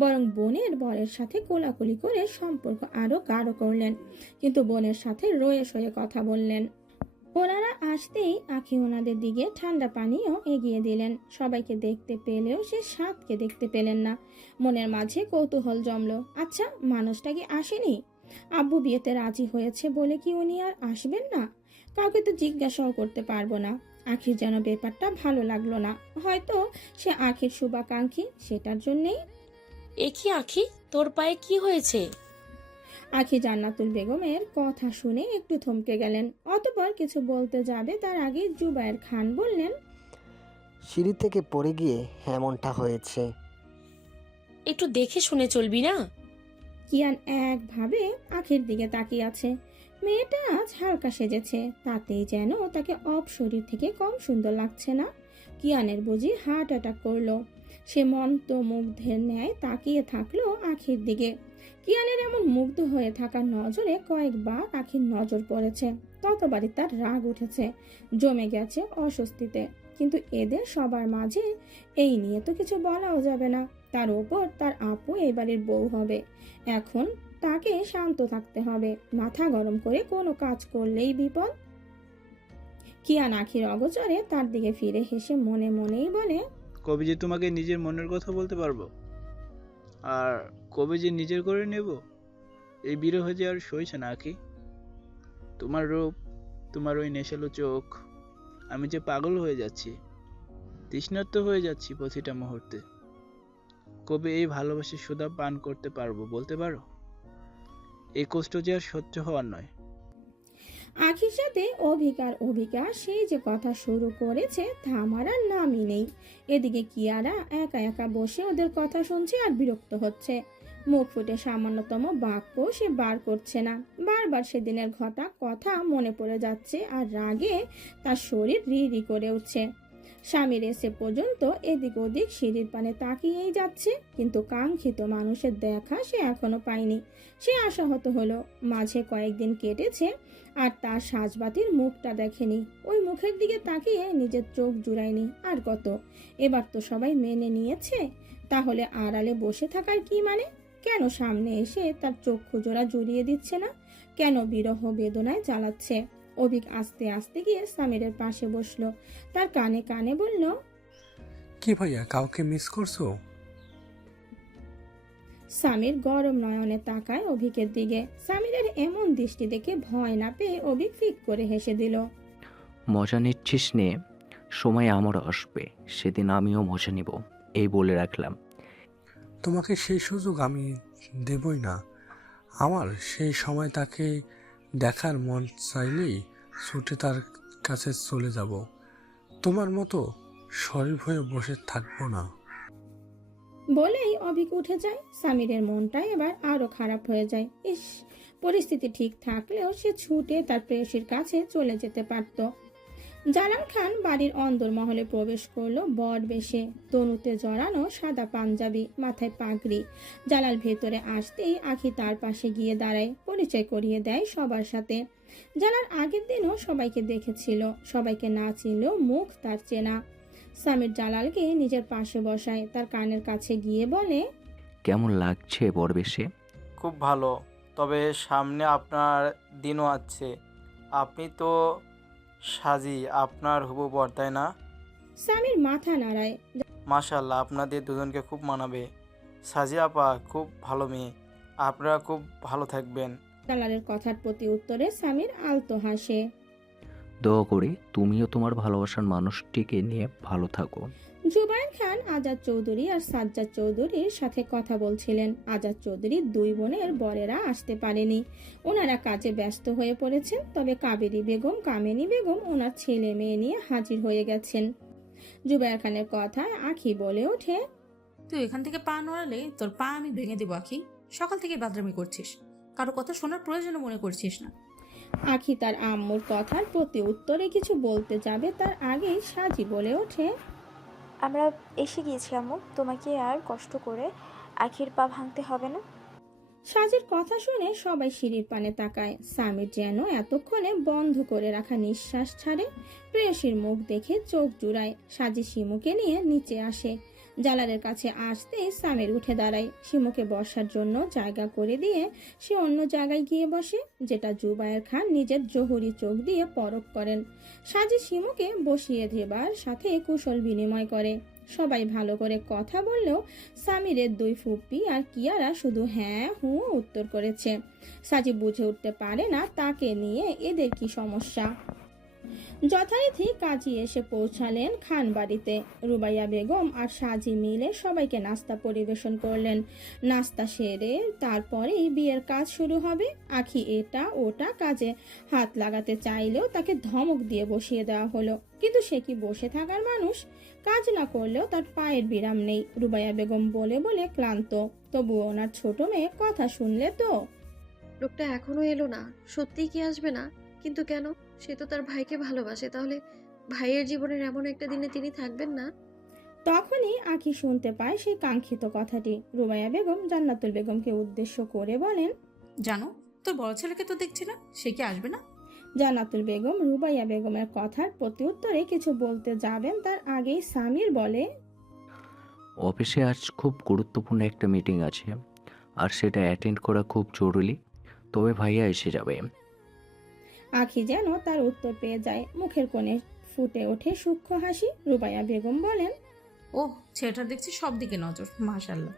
বরং বোনের বরের সাথে কোলাকুলি করে সম্পর্ক আরো গাঢ় করলেন, কিন্তু বোনের সাথে রয়ে সয়ে কথা বললেন। ওনারা আসতেই আখি ওনাদের দিকে ঠান্ডা পানিও এগিয়ে দিলেন। সবাইকে দেখতে পেলেও সে সাদকে দেখতে পেলেন না। মনের মাঝে কৌতূহল জমলো, আচ্ছা মানুষটা কি আসেনি? আব্বু বিয়েতে রাজি হয়েছে বলে কি উনি আর আসবেন না? কাউকে তো জিজ্ঞাসাও করতে পারবো না। আখির যেন ব্যাপারটা ভালো লাগলো না। হয়তো সে আখির শুভাকাঙ্ক্ষী, সেটার জন্যেই। এ কি আখি, তোর পায়ে কি হয়েছে? আখি জান্নাতুল বেগমের কথা শুনে একটু থমকে গেলেন। অতঃপর কিছু বলতে যাবে তার আগে জুবায়ের খান বললেন, সিঁড়ি থেকে পড়ে গিয়ে এমনটা হয়েছে। একটু দেখে শুনে চলবি না? কিয়ান একভাবে আখির দিকে তাকিয়ে আছে। মেয়েটা আজ হালকা সেজেছে, তাতেই যেন তাকে অপশরীর থেকে কম সুন্দর লাগছে না। কিয়ানের বুঝি হার্ট অ্যাটাক করলো। সে মন্ত্রমুগ্ধের ন্যায় তাকিয়ে থাকলো আখির দিকে। কিয়ানের এমন মুগ্ধ হয়ে থাকা নজরে কয়েকবার আখির নজর পড়েছে। ততবারই তার রাগ উঠেছে, জমে গেছে অস্বস্তিতে। কিন্তু এদের সবার মাঝে এই নিয়ে তো কিছু বলাও যাবে না। তার ওপর তার আপু এই বাড়ির বউ হবে। এখন তাকে শান্ত থাকতে হবে। মাথা গরম করে কোনো কাজ করলেই বিপদ। কিয়ান আখির অগোচরে তার দিকে ফিরে হেসে মনে মনেই বলে, কবে যে তোমাকে নিজের মনের কথা বলতে পারবো, আর কবে যে নিজের করে নেব, এই বিরহ যে আর সইছে না আখি। তোমার রূপ, তোমার ওই নেশালো চোখ, আমি যে পাগল হয়ে যাচ্ছি, তৃষ্ণার্ত হয়ে যাচ্ছি প্রতিটা মুহূর্তে। কবে এই ভালোবাসার সুধা পান করতে পারবো বলতে পারো? এই কষ্ট যে আর সহ্য হওয়ার নয়। আখির সাথে অভিকা সেই যে কথা শুরু করেছে থামার আর নামই নেই। এদিকে কিয়ারা একা একা বসে ওদের কথা শুনছে আর বিরক্ত হচ্ছে। মুখ ফুটে সামান্যতম বাক্য সে বার করছে না। বারবার সেদিনের কথা মনে পড়ে যাচ্ছে আর রাগে তার শরীর রি করে উঠছে। স্বামীর এসে পর্যন্ত এদিক ওদিক সিঁড়ির পানে তাকিয়েই যাচ্ছে, কিন্তু কাঙ্ক্ষিত মানুষের দেখা সে এখনো পায়নি। সে আশাহত হলো। মাঝে কয়েকদিন কেটেছে আর তার সাজবাতির মুখটা দেখেনি। ওই মুখের দিকে তাকিয়ে নিজের চোখ জুড়ায়নি। আর কত, এবার তো সবাই মেনে নিয়েছে, তাহলে আড়ালে বসে থাকার কি মানে? কেন সামনে এসে তার চক্ষু জোড়া জুড়িয়ে দিচ্ছে না? কেন বিরহ বেদনায় জ্বালাচ্ছে? অভিক আস্তে আস্তে গিয়ে সামিরের পাশে বসলো। তার কানে কানে বলল, কি ভাইয়া, কাউকে মিস করছো? সামির গরম নয়নে তাকায় অভিকের দিকে। সামিরের এমন দৃষ্টি দেখে ভয় না পেয়ে অভিক ফিক করে হেসে দিল। মজা নিচ্ছিস নে, সময় আমারও আসবে, সেদিন আমিও মজা নিব, এই বলে রাখলাম। তোমাকে সেই সুযোগ আমি দেবই না। আমার সেই সময় তাকে দেখার মন চাইলেই ছুটে তার কাছে চলে যাব। তোমার মতো শরীর হয়ে বসে থাকবো না। বলেই অভিক উঠে যায়। সামিরের মনটা এবার আরো খারাপ হয়ে যায়। ইস, পরিস্থিতি ঠিক থাকলেও সে ছুটে তার প্রেয়সীর কাছে চলে যেতে পারত। জালাল খান বাড়ির অন্দরমহলে প্রবেশ করলো বর বেশে, তনুতে জড়ানো সাদা পাঞ্জাবি, মাথায় পাগড়ি। জালাল ভেতরে আসতেই আখি তার পাশে গিয়ে দাঁড়ায়, পরিচয় করিয়ে দেয় সবার সাথে। জালাল আগের দিনও সবাইকে দেখেছিল, সবাইকে না চিনলেও মুখ তার চেনা। সামির জালালকে নিজের পাশে বসায়, তার কানের কাছে গিয়ে বলে, কেমন লাগছে বরবেশে? খুব ভালো, তবে সামনে আপনার দিনও আছে। আপনি তো সাজি আপনার হবু বর, তাই না? সামির মাথা নাড়ায়। মাশাআল্লাহ, আপনাদের দুজনকে খুব মানাবে। সাজি আপা খুব ভালো মেয়ে, আপনারা খুব ভালো থাকবেন। জালালের কথার প্রতি উত্তরে সামির আলতো হাসে। দোয়া করি তুমিও তোমার ভালোবাসার মানুষটিকে নিয়ে ভালো থাকো। জুবায়ের খান আজাদ চৌধুরী আর সাজ্জাদ চৌধুরীর সাথে কথা বলছিলেন। আজাদ চৌধুরীর দুই বোনের বরেরা আসতে পারেনি, ওনারা কাজে ব্যস্ত হয়ে পড়েছেন। তবে কাবেরী বেগম, কামেনী বেগম ওনার ছেলে মেয়ে নিয়ে হাজির হয়ে গেছেন। জুবায়ের খানের কথায় আখি বলে ওঠে, তুই এখান থেকে পা নড়ালে তোর পা আমি ভেঙে দেবো আখি। সকাল থেকে বাদরামি করছিস, কারো কথা শোনার প্রয়োজন মনে করছিস না। আখি তার আম্মুর কথার প্রতি উত্তরে কিছু বলতে যাবে, তার আগেই সাজি বলে ওঠে, আমরা এসে গিয়েছি আম্মু, তোমাকে আর কষ্ট করে আখির পা ভাঙতে হবে না। সাজির কথা শুনে সবাই সিঁড়ির পানে তাকায়। সামির যেন এতক্ষণে বন্ধ করে রাখা নিঃশ্বাস ছাড়ে। প্রেয়সীর মুখ দেখে চোখ জুড়ায়। সাজি শিমুকে নিয়ে নিচে আসে। জালালের কাছে আসতেই সামির উঠে দাঁড়ায়। শিমুকে বসার জন্য জায়গা করে দিয়ে সে অন্য জায়গায় গিয়ে বসে, যেটা জুবায়ের খান নিজের জহুরি চোখ দিয়ে পরখ করেন। সাজি শিমুকে বসিয়ে দেবার সাথে কুশল বিনিময় করে। সবাই ভালো করে কথা বললেও সামিরের দুই ফুপ্পি আর কিয়ারা শুধু হ্যাঁ হু উত্তর করেছে। সাজি বুঝে উঠতে পারে না তাকে নিয়ে এদের কি সমস্যা। যথারীতি কাজী এসে পৌঁছালেন খান বাড়িতে। রুবাইয়া বেগম আর সাজি মিলে সবাইকে নাস্তা পরিবেশন করলেন। নাস্তা সেরে তারপরেই বিয়ের কাজ শুরু হবে। আখি এটা ওটা কাজে হাত লাগাতে চাইলেও তাকে ধমক দিয়ে বসিয়ে দেওয়া হলো। কিন্তু সে কি বসে থাকার মানুষ? কাজ না করলেও তার পায়ের বিরাম নেই। রুবাইয়া বেগম বলে বলে ক্লান্ত, তবুও ওনার ছোট মেয়ে কথা শুনলে তো। লোকটা এখনো এলো না, সত্যিই কি আসবে না? কিন্তু কেন? সে তো তার ভাইকে ভালোবাসে, তাহলে ভাইয়ের জীবনের এমন একটা দিনে তিনি থাকবেন না? তখনই আখি শুনতে পায় সেই কাঙ্ক্ষিত কথাটি। রুবাইয়া বেগম জান্নাতুল বেগমকে উদ্দেশ্য করে বলেন, জানো, তোর বড় ছেলেকে তো দেখছি না, সে কি আসবে না? জান্নাতুল বেগম রুবাইয়া বেগমের কথার প্রত্যুত্তরে কিছু বলতে যাবেন তার আগেই সামির বলে, অফিসে আজ খুব গুরুত্বপূর্ণ একটা মিটিং আছে, আর সেটা অ্যাটেন্ড করা খুব জরুরি। তবে ভাইয়া এসে যাবে। আখি যেন তার উত্তর পেয়ে যায়। মুখের কোণে ফুটে ওঠে সূক্ষ্ম হাসি। রুবাইয়া বেগম বলেন, ওহ, ছেলেটার দেখছি সব দিকে নজর, মাশাআল্লাহ।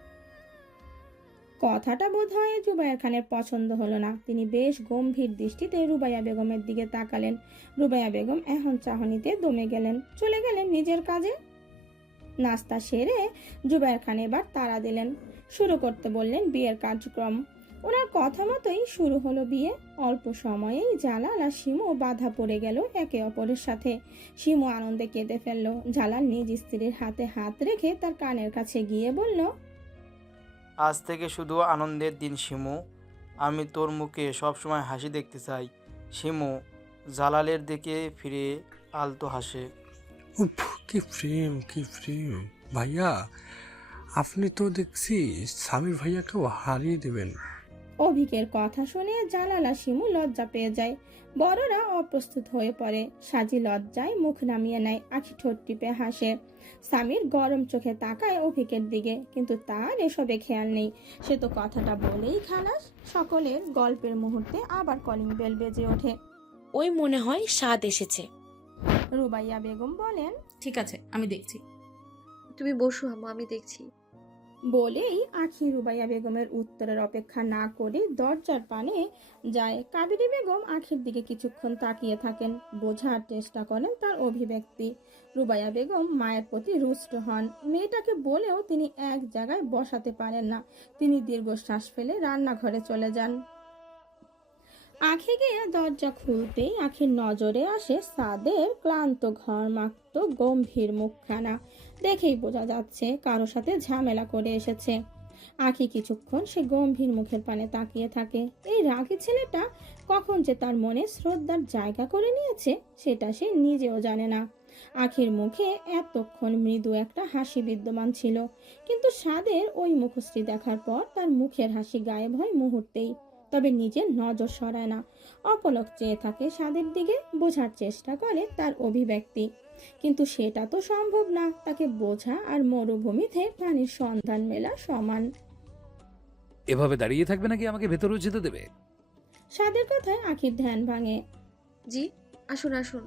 কথাটা বোধ হয় রুবাইয়া খানের পছন্দ হলো না। তিনি বেশ গম্ভীর দৃষ্টিতে রুবাইয়া বেগমের দিকে তাকালেন। রুবাইয়া বেগম এখন চাহনিতে দমে গেলেন, চলে গেলেন নিজের কাজে। নাস্তা সেরে জুবায়ের খান এবার তাড়া দিলেন, শুরু করতে বললেন বিয়ের কার্যক্রম। ওনার কথা মতোই শুরু হলো বিয়ে। অল্প সময়েই জালাল আর শিমু বাধা পড়ে গেল একে অপরের সাথে। শিমু আনন্দে কেঁদে ফেললো। জালাল নিজ স্ত্রীর হাতে হাত রেখে তার কানের কাছে গিয়ে বলল, আজ থেকে শুধু আনন্দের দিন শিমু। আমি তোর মুখে সবসময় হাসি দেখতে চাই। শিমু জালালের দিকে ফিরে আলতো হাসে। উফ, কি প্রেম, কি প্রেম! ভাইয়া, আপনি তো দেখছি স্বামীর ভাইয়াকেও হারিয়ে দেবেন। অভিকের কথা শুনে জালাল আর শিমু লজ্জা পেয়ে যায়। বড়রা অপ্রস্তুত হয়ে পড়ে। সাজি লজ্জায় মুখ নামিয়ে নেয়, আখি ঠোঁট টিপে হাসে। সামির গরম চোখে তাকায় অভিকের দিকে, কিন্তু তার এসবে খেয়াল নেই। সে তো কথাটা বলেই খালাস। সকলের গল্পের মুহূর্তে আবার কলিং বেল বেজে ওঠে। ওই মনে হয় স্বাদ এসেছে। রুবাইয়া বেগম বলেন, ঠিক আছে, আমি দেখছি। তুমি বসো আম্মা, আমি দেখছি। বলেই আখি রুবাইয়া বেগমের উত্তরের অপেক্ষা না করে দরজার পানে যায়। কাবেরী বেগম আখির দিকে কিছুক্ষণ তাকিয়ে থাকেন, বোঝার চেষ্টা করেন তার অভিব্যক্তি। রুবাইয়া বেগম মায়ের প্রতি রুষ্ট হন। মেয়েটাকে বলেও তিনি এক জায়গায় বসাতে পারেন না। তিনি দীর্ঘশ্বাস ফেলে রান্নাঘরে চলে যান। আখি গিয়ে দরজা খুলতেই আখির নজরে আসে সাদের ক্লান্ত ঘর্মাক্ত গম্ভীর মুখখানা। দেখেই বোঝা যাচ্ছে কারো সাথে ঝামেলা করে এসেছে। আখি কিছুক্ষণ সে গম্ভীর মুখের পানে তাকিয়ে থাকে। এই রাগী ছেলেটা কখন যে তার মনে শ্রদ্ধার জায়গা করে নিয়েছে সেটা সে নিজেও জানে না। আখির মুখে এতক্ষণ মৃদু একটা হাসি বিদ্যমান ছিল, কিন্তু সাদের ওই মুখশ্রী দেখার পর তার মুখের হাসি গায়েব হয় মুহূর্তেই। তবে নিজের নজর সরায় না, অপলক চেয়ে থাকে সাদের দিকে, বোঝার চেষ্টা করে তার অভিব্যক্তি। কিন্তু সেটা তো সম্ভব না। তাকে বোঝা আর মরুভূমিতে প্রাণীর সন্ধান মেলা সমান। এভাবে দাঁড়িয়ে থাকবে নাকি আমাকে ভেতরেও যেতে দেবে? সাদের কথায় আখির ধ্যান ভাঙে। জি, আসুন আসুন।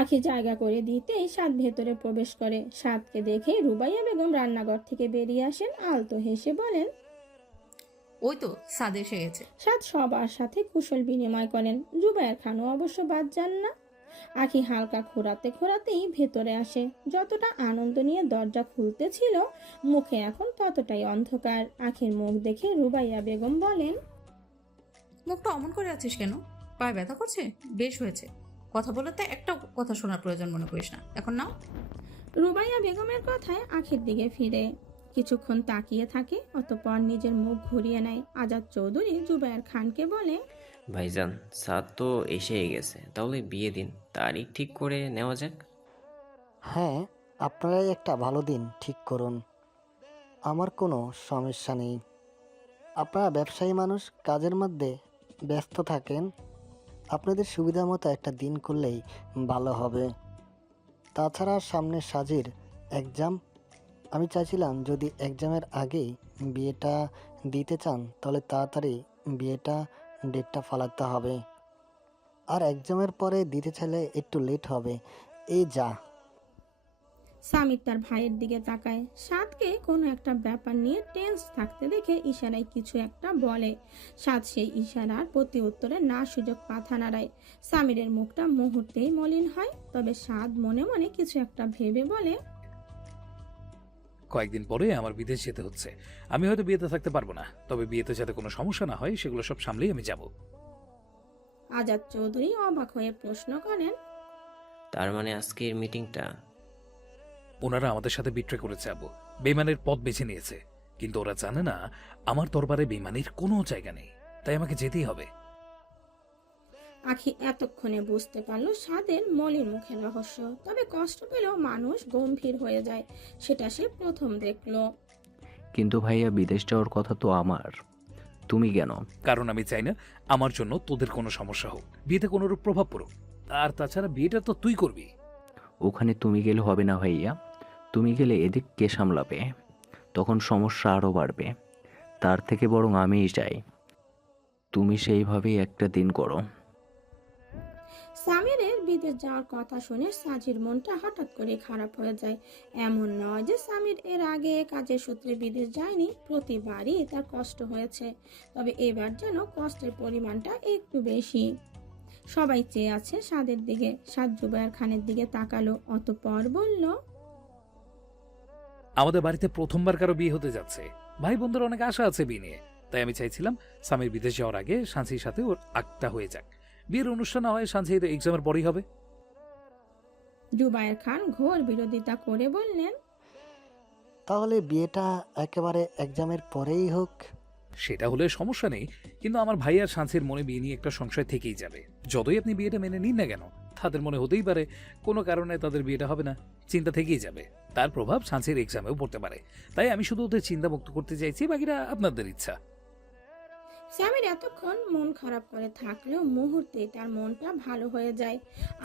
আখি জায়গা করে দিতেই সাদ ভেতরে প্রবেশ করে। সাদকে দেখে রুবাইয়া বেগম রান্নাঘর থেকে বেরিয়ে আসেন, আলতো হেসে বলেন, ওই তো সাদ এসে গেছে। সাদ সবার সাথে কুশল বিনিময় করেন। জুবায়ের খানও অবশ্য বাদ যান না। আখি হালকা খোঁড়াতে খোঁড়াতেই ভেতরে আসে। যতটা আনন্দ নিয়ে দরজা খুলতে ছিল, মুখে এখন ততটাই অন্ধকার। আখির মুখ দেখে রুবাইয়া বেগম বলেন, মুখটা অমন করে আছিস কেন? পায়ে ব্যথা করছে? বেশ হয়েছে, কথা বলতে একটা কথা শোনার প্রয়োজন মনে করিস না। এখন নাও। রুবাইয়া বেগমের কথায় আখির দিকে ফিরে কিছুক্ষণ তাকিয়ে থাকে, অতঃপর নিজের মুখ ঘুরিয়ে নেয়। আজাদ চৌধুরী জুবায়ের খানকে বলে, ভাইজান, সাদ তো এসেই গেছে, তাহলে বিয়ে দিন তারিখ ঠিক করে নেওয়া যাক। হ্যাঁ, আপনারাই একটা ভালো দিন ঠিক করুন, আমার কোনো সমস্যা নেই। আপনারা ব্যবসায়ী মানুষ, কাজের মধ্যে ব্যস্ত থাকেন। আপনাদের সুবিধা মতো একটা দিন করলেই ভালো হবে। তাছাড়া সামনে সাজির এক্সাম? আমি চাইছিলাম যদি এক্সামের আগেই বিয়েটা দিতে চান তাহলে তাড়াতাড়ি বিয়েটা ডেটটা ফালাতে হবে, আর এক্সামের পরে দিতে চাইলে একটু লেট হবে। এই যা। সামির তার ভাইয়ের দিকে তাকায়। সাদকে কোনো একটা ব্যাপার নিয়ে টেন্স থাকতে দেখে ইশারায় কিছু একটা বলে। সাদ সেই ইশারার প্রতি উত্তরে না সুযোগ মাথা নাড়ায়। সামিরের মুখটা মুহূর্তেই মলিন হয়, তবে সাদ মনে মনে কিছু একটা ভেবে বলে, কয়েকদিন পরে আমার বিদেশ যেতে হচ্ছে। আমি হয়তো বিয়েতে থাকতে পারবো না, তবে বিয়েতে যাতে কোনো সমস্যা না হয় সেগুলো সব সামলেই আমি যাব। আজাদ চৌধুরী অবাক হয়ে প্রশ্ন করেন, তার মানে আজকের মিটিংটা? ওনারা আমাদের সাথে বিট্রে করেছে আবু, বেইমানের পথ বেছে নিয়েছে, কিন্তু ওরা জানে না আমার দরবারে বেইমানির কোনো জায়গা নেই, তাই আমাকে যেতেই হবে। আখি এতক্ষণে বুঝতে পারলো সাদের মলিন মুখের রহস্য, তবে কষ্ট পেলেও মানুষ গম্ভীর হয়ে যায় সেটা সে প্রথম দেখলো। কিন্তু ভাইয়া বিদেশ যাওয়ার কথা তো আমার, তুমি কেন? কারণ আমি চাই না আমার জন্য তোদের কোনো সমস্যা হোক, বিয়েতে কোনোরূপ প্রভাব পড়ুক। আর তাছাড়া বিয়েটা তো তুই করবি। ওখানে তুমি গেলে হবে না ভাইয়া, তুমি গেলে এদিক কে সামলাবে? তখন সমস্যা আরও বাড়বে। তার থেকে বরং আমিই যাই, তুমি সেইভাবেই একটা দিন করো। সামিরের বিদেশ যাওয়ার কথা শুনে সাজির মনটা হঠাৎ করে খারাপ হয়ে যায়। এমন নয় যে সামির এর আগে কাজের সূত্রে বিদেশ যায়নি, প্রতিবারই তার কষ্ট হয়েছে, তবে এবার যেন কষ্টের পরিমাণটা একটু বেশি। সবাই চেয়ে আছে সাদের দিকে। সাদ জুবায়ের খানের দিকে তাকালো, অতঃপর বলল, আমাদের বাড়িতে প্রথমবার কারো বিয়ে হতে যাচ্ছে, ভাই বোনদের অনেক আশা আছে বিয়ে নিয়ে, তাই আমি চাইছিলাম সামির বিদেশ যাওয়ার আগে সানসির সাথে ওর আগটা হয়ে যাক। বিয়ের অনুষ্ঠান না হয় সানসির এক্সামের পরেই হবে। জুবায়ের খান ঘোর বিরোধিতা করে বললেন, তাহলে বিয়েটা একেবারে এক্সামের পরেই হোক। সেটা হলে সমস্যা নেই, কিন্তু আমার ভাই আর সানসির মনে বিয়ে নিয়ে একটা সংশয় থেকেই যাবে। যতই আপনি বিয়েটা মেনে নিন না কেন, তাদের মনে হতেই পারে কোনো কারণে তাদের বিয়েটা হবে না, চিন্তা থেকেই যাবে। তার প্রভাব সানসির এক্সামেও পড়তে পারে। তাই আমি শুধু ওদের চিন্তা মুক্ত করতে চাইছি, বাকিটা আপনাদের ইচ্ছা। সামির এতক্ষণ মন খারাপ করে থাকলেও মুহূর্তে তার মনটা ভালো হয়ে যায়।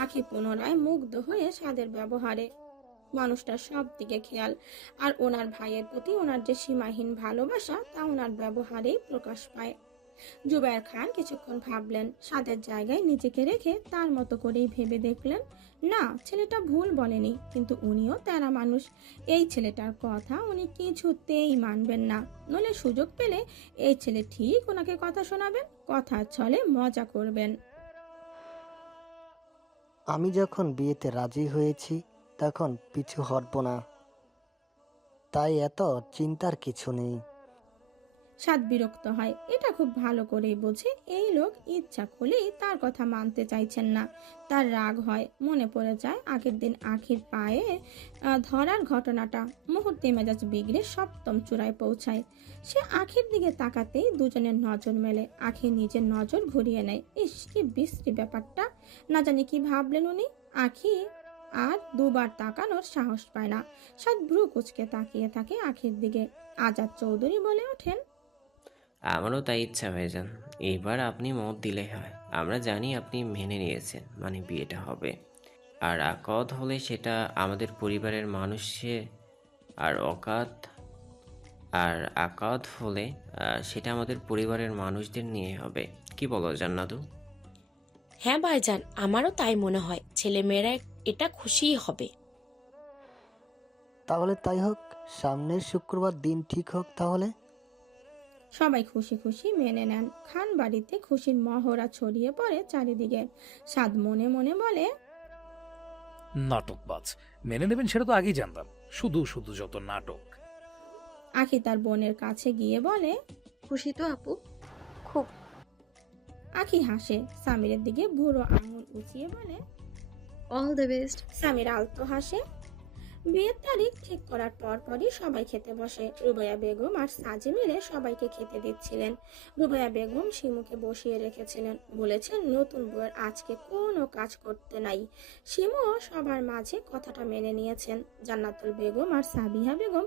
আখি পুনরায় মুগ্ধ হয়ে সাদের ব্যবহারে। মানুষটার সব দিকে খেয়াল, আর ওনার ভাইয়ের প্রতি ওনার যে সীমাহীন ভালোবাসা তা ওনার ব্যবহারেই প্রকাশ পায়। জুবায়ের খান কিছুক্ষণ ভাবলেন, সাদের জায়গায় নিজেকে রেখে তার মতো করেই ভেবে দেখলেন, না, ছেলেটা ভুল বলেনি, কিন্তু উনিও তেরা মানুষ। এই ছেলেটার কথা উনি কিছুতেই মানবেন না, নইলে সুযোগ পেলে এই ছেলে ঠিক ওনাকে কথা শোনাবেন, কথার ছলে মজা করবেন। আমি যখন বিয়েতে রাজি হয়েছি তখন পিছু হটব না, তাই এত চিন্তার কিছু নেই। সাদ বিরক্ত হয়, এটা খুব ভালো করেই বোঝে এই লোক ইচ্ছা করলেই তার কথা মানতে চাইছেন না। তার রাগ হয়, মনে পড়ে যায় আগের দিন আখির পায়ে ধরার ঘটনাটা। মুহূর্তে মেজাজ বিগড়ে সপ্তম চূড়ায় পৌঁছায়। সে আখির দিকে তাকাতেই দুজনের নজর মেলে। আখি নিজের নজর ঘুরিয়ে নেয়। ইস, কি বিশ্রী ব্যাপারটা! না জানি কি ভাবলেন উনি। আখি আর দুবার তাকানোর সাহস পায় না। সাদ ভ্রু কুচকে তাকিয়ে থাকে আখির দিকে। আজাদ চৌধুরী বলে ওঠেন, আমারও তাই ইচ্ছা ভাইজান, এইবার আপনি মত দিলেই হয়। আমরা জানি আপনি মেনে নিয়েছেন, মানে বিয়েটা হবে। আর আকদ হলে সেটা আমাদের পরিবারের মানুষের, আর আকাদ হলে সেটা আমাদের পরিবারের মানুষদের নিয়ে হবে। কি বলো জান্নাতু? হ্যাঁ ভাইজান, আমারও তাই মনে হয়। ছেলেমেয়েরা এটা খুশিই হবে। তাহলে তাই হোক, সামনের শুক্রবার দিন ঠিক হোক তাহলে। সবাই খুশি খুশি মেনে নেন। খান বাড়িতে খুশির মহড়া ছড়িয়ে পড়ে চারিদিকে। সাদ মনে মনে বলে, নাটকবাজ, মেনে নেবেন সেটা তো আগেই জানতাম, শুধু শুধু যত নাটক। আখি তার বোনের কাছে গিয়ে বলে, খুশি তো আপু? খুব। আখি হাসে, সামিরের দিকে বুড়ো আঙুল উঁচিয়ে বলে, অল দ্য বেস্ট। সামির আলতো হাসে। বিয়ের তারিখ ঠিক করার পরপরই সবাই খেতে বসে। রুবাইয়া বেগম আর সাজি মিলে সবাইকে খেতে দিচ্ছিলেন। রুবাইয়া বেগম শিমুকে বসিয়ে রেখেছিলেন, বলেছেন নতুন বউয়ের আজকে কোনো কাজ করতে নাই। শিমুও সবার মাঝে কথাটা মেনে নিয়েছেন। জান্নাতুল বেগম আর সাবিহা বেগম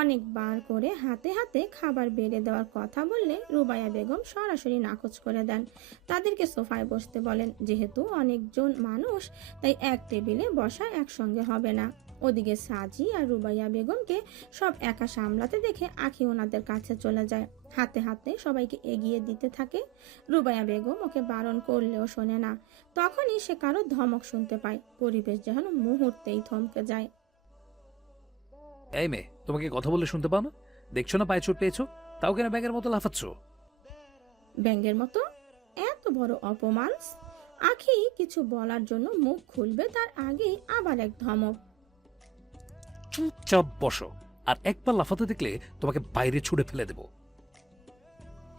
অনেকবার করে হাতে হাতে খাবার বেড়ে দেওয়ার কথা বললে রুবাইয়া বেগম সরাসরি নাকচ করে দেন। তাদেরকে সোফায় বসতে বলেন, যেহেতু অনেকজন মানুষ তাই এক টেবিলে বসা একসঙ্গে হবে না। ওদিকে সাজি আর রুবাইয়া বেগমকে সব একা সামলাতে দেখে আখি ওনাদের কাছে চলে যায়, হাতে হাতে সবাইকে এগিয়ে দিতে থাকে। রুবাইয়া বেগম ওকে বারণ করলেও শোনে না। তখনই সে কারো ধমক শুনতে পায়, পরিবেশ যেন মুহূর্তেই থমকে যায়। এই মেয়ে, তোমাকে কথা বললে শুনতে পাও না? দেখছো না পায়ে চোট পেয়েছো, তাও কেন ব্যাগের মতো লাফাচ্ছ? ব্যাঙের মতো? এত বড় অপমান! আখি কিছু বলার জন্য মুখ খুলবে তার আগেই আবার এক ধমক। চুপচাপ বসো, আর একবার লাফাতে দেখলে তোমাকে বাইরে ছুড়ে ফেলে দেবো।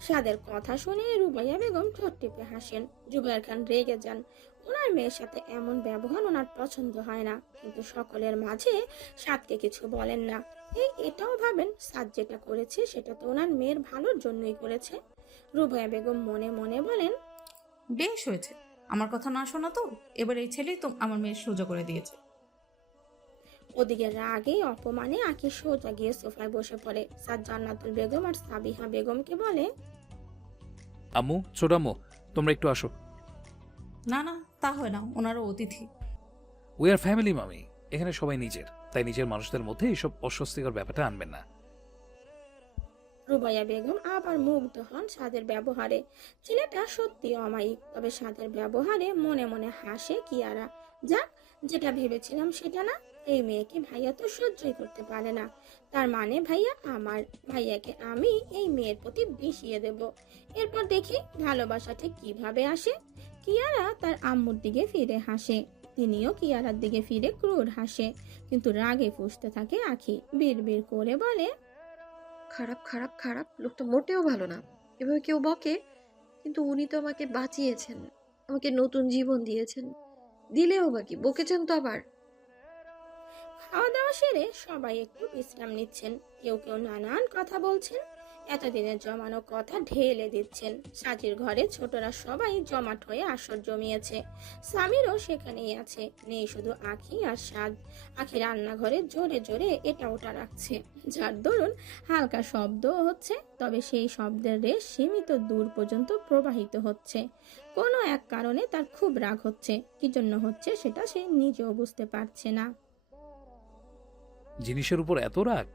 সাদের কথা শুনে রুবাইয়া বেগম ঠোঁট টিপে হাসেন। জুবাইর খান রেগে যান। ওনার মেয়ের সাথে এমন ব্যবহার ওনার পছন্দ হয় না, কিন্তু সকলের মাঝে সাদকে কিছু বলেন না। এটাও ভাবেন সাদ যেটা করেছে সেটা তো ওনার মেয়ের ভালোর জন্যই করেছে। রুবাইয়া বেগম মনে মনে বলেন, বেশ হয়েছে, আমার কথা না শোনা তো এবার এই ছেলেই তো আমার মেয়ের সোজা করে দিয়েছে। ওদিকে রাগে অপমানে আঁকি সোজা গিয়ে সোফায় বসে পড়ে। সাদ জান্নাতুল বেগম আর সাবিহা বেগমকে বলে, আম্মু, ছোট আম্মু, তোমরা একটু আসো। না না, তা হয় না, ওনারও অতিথি। উই আর ফ্যামিলি মামি, এখানে সবাই নিজের, তাই নিজের মানুষদের মধ্যে এইসব অস্বস্তিকর ব্যাপারটা আনবেন না। রুবাইয়া বেগম আবার মুগ্ধ হন সাদের ব্যবহারে। ছেলেটা সত্যি অমায়িক, তবে সাদের ব্যবহারে মনে মনে হাসে কিয়ারা। যাক, যেটা ভেবেছিলাম সেটা না। এই মেয়েকে ভাইয়া তো সহ্যই করতে পারে না। তার মানে ভাইয়া আমার, ভাইয়াকে আমি এই মেয়ের প্রতি বিষিয়ে দেব। এরপর দেখি ভালোবাসা ঠিক কিভাবে আসে। কিয়ারা তার আম্মুর দিকে ফিরে হাসে, তিনিও কিয়ারার দিকে ফিরে ক্রুর হাসে, কিন্তু রাগে ফুঁসতে থাকে আখি। বিড়বিড় করে বলে, খারাপ খারাপ খারাপ, লোকটা মোটেও ভালো না। এভাবে কেউ বকে? কিন্তু উনি তো আমাকে বাঁচিয়েছেন, আমাকে নতুন জীবন দিয়েছেন। দিলেও বাকি বকেছেন তো আবার। খাওয়া দাওয়া সেরে সবাই একটু বিশ্রাম নিচ্ছেন। কেউ কেউ নানান কথা বলছেন, এতদিনের জমানো কথা ঢেলে দিচ্ছেন। সাজির ঘরে ছোটরা সবাই জমাট হয়ে আসর জমিয়েছে। সামিরও সেখানেই আছে, নেই শুধু আখি আর সাদ। আখি রান্নাঘরে জোরে জোরে এটা ওটা রাখছে, যার দরুন হালকা শব্দও হচ্ছে, তবে সেই শব্দের রেশ সীমিত দূর পর্যন্ত প্রবাহিত হচ্ছে। কোনো এক কারণে তার খুব রাগ হচ্ছে, কি জন্য হচ্ছে সেটা সে নিজেও বুঝতে পারছে না। জিনিসের উপর এত রাগ?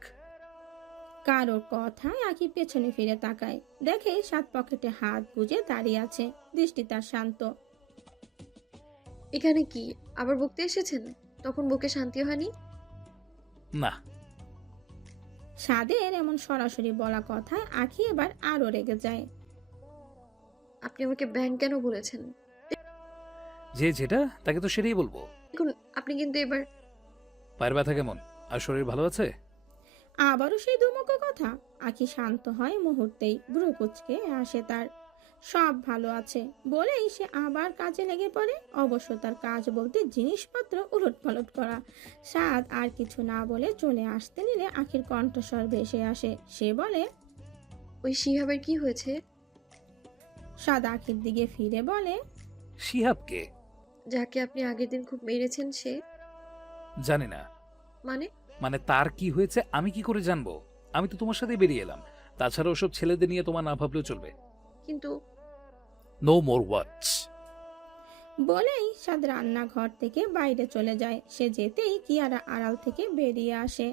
কারোর কথায় আঁকি পেছনে ফিরে তাকায়, দেখে সাত পকেটে হাত গুজে দাঁড়িয়ে আছে, দৃষ্টি তার শান্ত। এখানে কি আবার বকতে এসেছেন? তখন বকে শান্তি হয়নি? না। সাদের এমন সরাসরি বলা কথায় আঁকি এবার আরো রেগে যায়। আপনি আমাকে ব্যাং কেন বলেছেন? যে যেটা তাকে তো সেটাই বলবো। দেখুন, আপনি কিন্তু এবার। পায়ের ব্যথা কেমন, আর শরীর ভালো আছে? আবারও সেই দুমুখো কথা। আঁকি শান্ত হয় মুহূর্তেই, ভ্রু কুচকে আসে তার। সব ভালো আছে বলেই সে আবার কাজে লেগে পড়ে। অবশ্য তার কাজ বলতে জিনিসপত্র উলট পালট করা। সাদ আর কিছু না বলে চলে আসতে নিলে আখির কণ্ঠস্বর ভেসে আসে। সে বলে, ওই শিহাবের কি হয়েছে? সাদ আখির দিকে ফিরে বলে, শিহাবকে? যাকে আপনি আগের দিন খুব মেরেছেন সে? জানি না। মানে তার কি হয়েছে আমি কি করে জানবো? আমি তো তোমার সাথে বেরিয়ে এলাম। তাছাড়া ওসব ছেলেদের নিয়ে তোমার না ভাবলেও চলবে। কিন্তু নো মোর ওয়ার্ডস। বলেই সাদ রান্নাঘর থেকে বাইরে চলে যায়। সে যেতেই কিয়ারা আড়াল থেকে বেরিয়ে আসে।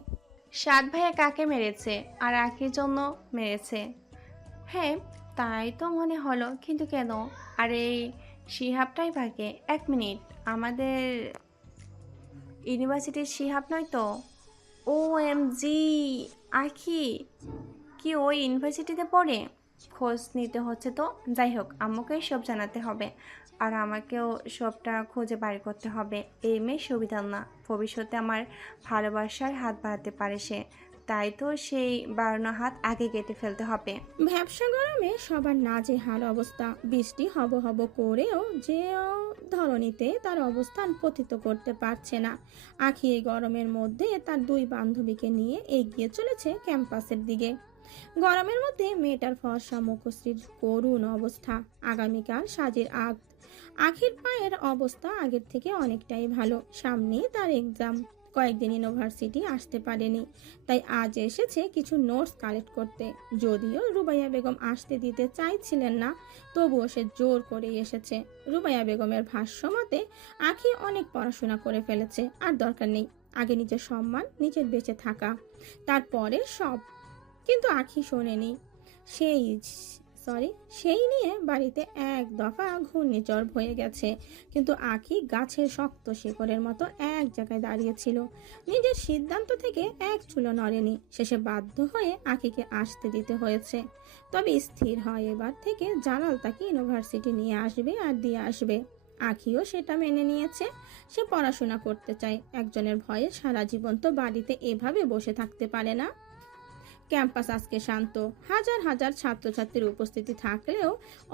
সাদ ভাইয়া কাকে মেরেছে? আর আখির জন্য মেরেছে? হ্যাঁ, তাই তো মনে হলো, কিন্তু কেন? আর এই শিহাবটাই ভাগে। এক মিনিট, আমাদের ইউনিভার্সিটির শিহাব নয় তো? OMG, আখি কি ওই ইউনিভার্সিটিতে পড়ে? খোঁজ নিতে হচ্ছে তো। যাই হোক, আম্মুকে সব জানাতে হবে, আর আমাকেও সবটা খুঁজে বাড়ি করতে হবে। এই মেয়ে সুবিধা না, ভবিষ্যতে আমার ভালোবাসার হাত বাড়াতে পারে সে। তাই তো সেই বাড়ানো হাত আগে কেটে ফেলতে হবে। ব্যবসা গরমে সবার নাজেহাল অবস্থা। বৃষ্টি হব হব করেও যে ধরনীতে তার অবস্থান পতিত করতে পারছে না। আখি এই গরমের মধ্যে তার দুই বান্ধবীকে নিয়ে এগিয়ে চলেছে ক্যাম্পাসের দিকে। গরমের মধ্যে মেয়েটার ফর্সা মুখশ্রীর করুণ অবস্থা। আগামীকাল সাজির আখির পায়ের অবস্থা আগের থেকে অনেকটাই ভালো। সামনেই তার এক্সাম। কয়েকদিন ইউনিভার্সিটি আসতে পারেনি, তাই আজ এসেছে কিছু নোটস কালেক্ট করতে। যদিও রুবাইয়া বেগম আসতে দিতে চাইছিলেন না, তবুও সে জোর করে এসেছে। রুবাইয়া বেগমের ভাষ্য মতে আখি অনেক পড়াশোনা করে ফেলেছে, আর দরকার নেই। আগে নিজের সম্মান, নিজের বেঁচে থাকা, তারপরে সব। কিন্তু আখি শোনেনি। সেই নিয়ে বাড়িতে এক দফা ঘূর্ণিঝড় হয়ে গেছে, কিন্তু আখি গাছের শক্ত শিকড়ের মতো এক জায়গায় দাঁড়িয়েছিল। নিজের সিদ্ধান্ত থেকে এক চুলো নড়েনি। শেষে বাধ্য হয়ে আখিকে আসতে দিতে হয়েছে। তবে স্থির হয় এবার থেকে জালাল তাকে ইউনিভার্সিটি নিয়ে আসবে আর দিয়ে আসবে। আখিও সেটা মেনে নিয়েছে। সে পড়াশোনা করতে চায়। একজনের ভয়ে সারা জীবন তো বাড়িতে এভাবে বসে থাকতে পারে না। ক্যাম্পাস আজকে শান্ত। হাজার হাজার ছাত্রছাত্রীর উপস্থিতি থাকলেও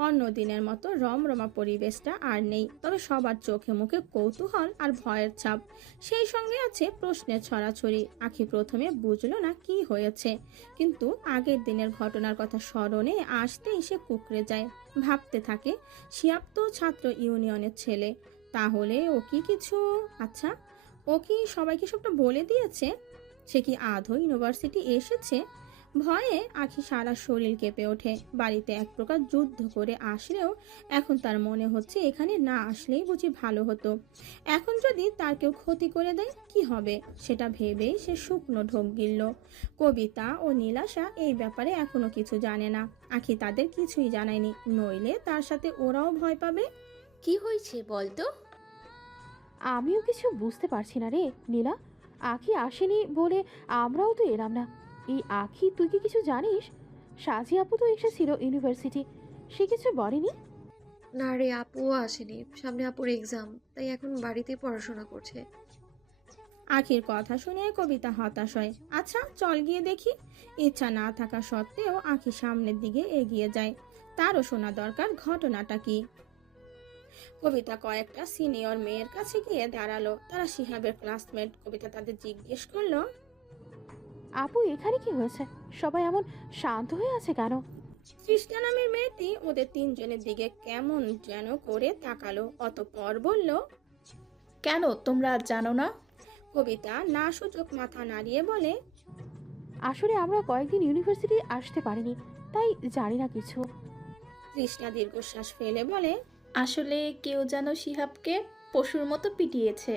অন্য দিনের মতো রমরমা পরিবেশটা আর নেই। তবে সবার চোখে মুখে কৌতূহল আর ভয়ের ছাপ। সেই সঙ্গে আছে প্রশ্নের ছড়াছড়ি। আখি প্রথমে বুঝলো না কি হয়েছে, কিন্তু আগের দিনের ঘটনার কথা স্মরণে আসতেই সে কুঁকড়ে যায়। ভাবতে থাকে, শিহাব তো ছাত্র ইউনিয়নের ছেলে, তাহলে ও কি সবাইকে সবটা বলে দিয়েছে? সে কি আদৌ ইউনিভার্সিটি এসেছে? ভয়ে আখি সারা শরীর কেঁপে ওঠে। বাড়িতে এক প্রকার যুদ্ধ করে আসলেও এখন তার মনে হচ্ছে এখানে না আসলেই বুঝি ভালো হতো। এখন যদি তার কেউ ক্ষতি করে দেয় কি হবে, সেটা ভেবেই সে শুকনো ঢোক গিলল। কবিতা ও নীলাশা এই ব্যাপারে এখনো কিছু জানে না। আখি তাদের কিছুই জানায়নি, নইলে তার সাথে ওরাও ভয় পাবে। কি হয়েছে বলতো? আমিও কিছু বুঝতে পারছি না রে নীলা। আখি আসেনি বলে আমরাও তো এলাম না। এই আখি, তুই কি কিছু জানিস? সাজি আপু তো এসেছিল ইউনিভার্সিটি, সে কিছু বলেনি? না রে, আপুও আসেনি। সামনে আপুর এক্সাম, তাই এখন বাড়িতে পড়াশোনা করছে। আখির কথা শুনে কবিতা হতাশ হয়। আচ্ছা চল গিয়ে দেখি। ইচ্ছা না থাকা সত্ত্বেও আখি সামনের দিকে এগিয়ে যায়। তারও শোনা দরকার ঘটনাটা কি। কবিতা কয়েকটা সিনিয়র মেয়ের কাছে গিয়ে দাঁড়ালো। তারা শিহাবের ক্লাসমেট। কবিতা তাদের জিজ্ঞেস করলো, আপু এখানে কি হয়েছে? সবাই এমন শান্ত হয়ে আছে কেন? তৃষ্ণা নামের মেয়েটি ওদের তিনজনের দিকে কেমন যেন করে তাকালো, অতঃপর বলল, কেন তোমরা আজ জানো না? কবিতা না সূচক মাথা নাড়িয়ে বলে, আসলে আমরা কয়েকদিন ইউনিভার্সিটি আসতে পারিনি, তাই জানি না কিছু। তৃষ্ণা দীর্ঘশ্বাস ফেলে বলে, আসলে কেউ যেন শিহাবকে পশুর মতো পিটিয়েছে।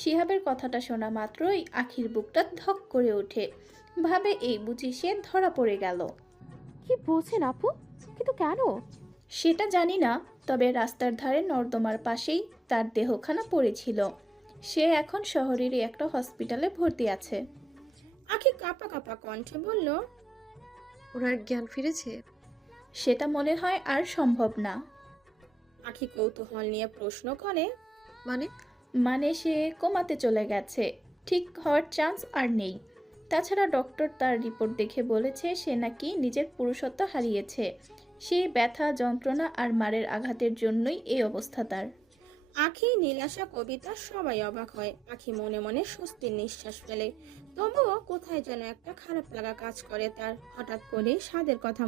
শিহাবের কথাটা শোনা মাত্রই আখির বুকটা ধক করে ওঠে। ভাবে এই বুঝি সে ধরা পড়ে গেল। কি বলছেন আপু? কিন্তু কেন? সেটা জানি না, তবে রাস্তার ধারে নর্দমার পাশেই তার দেহখানা পড়েছিল। সে এখন শহরেরই একটা হসপিটালে ভর্তি আছে। আখি কাঁপা কাঁপা কণ্ঠে বলল, ওনার জ্ঞান ফিরেছে? সেটা মনে হয় আর সম্ভব না। আখি কৌতূহল নিয়ে প্রশ্ন করে, মানে সে কোমাতে চলে গেছে, ঠিক হওয়ার চান্স আর নেই। তাছাড়া ডক্টর তার রিপোর্ট দেখে বলেছে সে নাকি নিজের পুরুষত্ব হারিয়েছে। সেই ব্যথা, যন্ত্রণা আর মারের আঘাতের জন্যই এই অবস্থা তার। আখি, নীলাশা, কবিতা সবাই অবাক হয়। আখি মনে মনে স্বস্তির নিঃশ্বাস ফেলে। তবুও কোথায় যেন একটা খারাপ লাগা কাজ করে তার। হঠাৎ করে স্বাদের কথা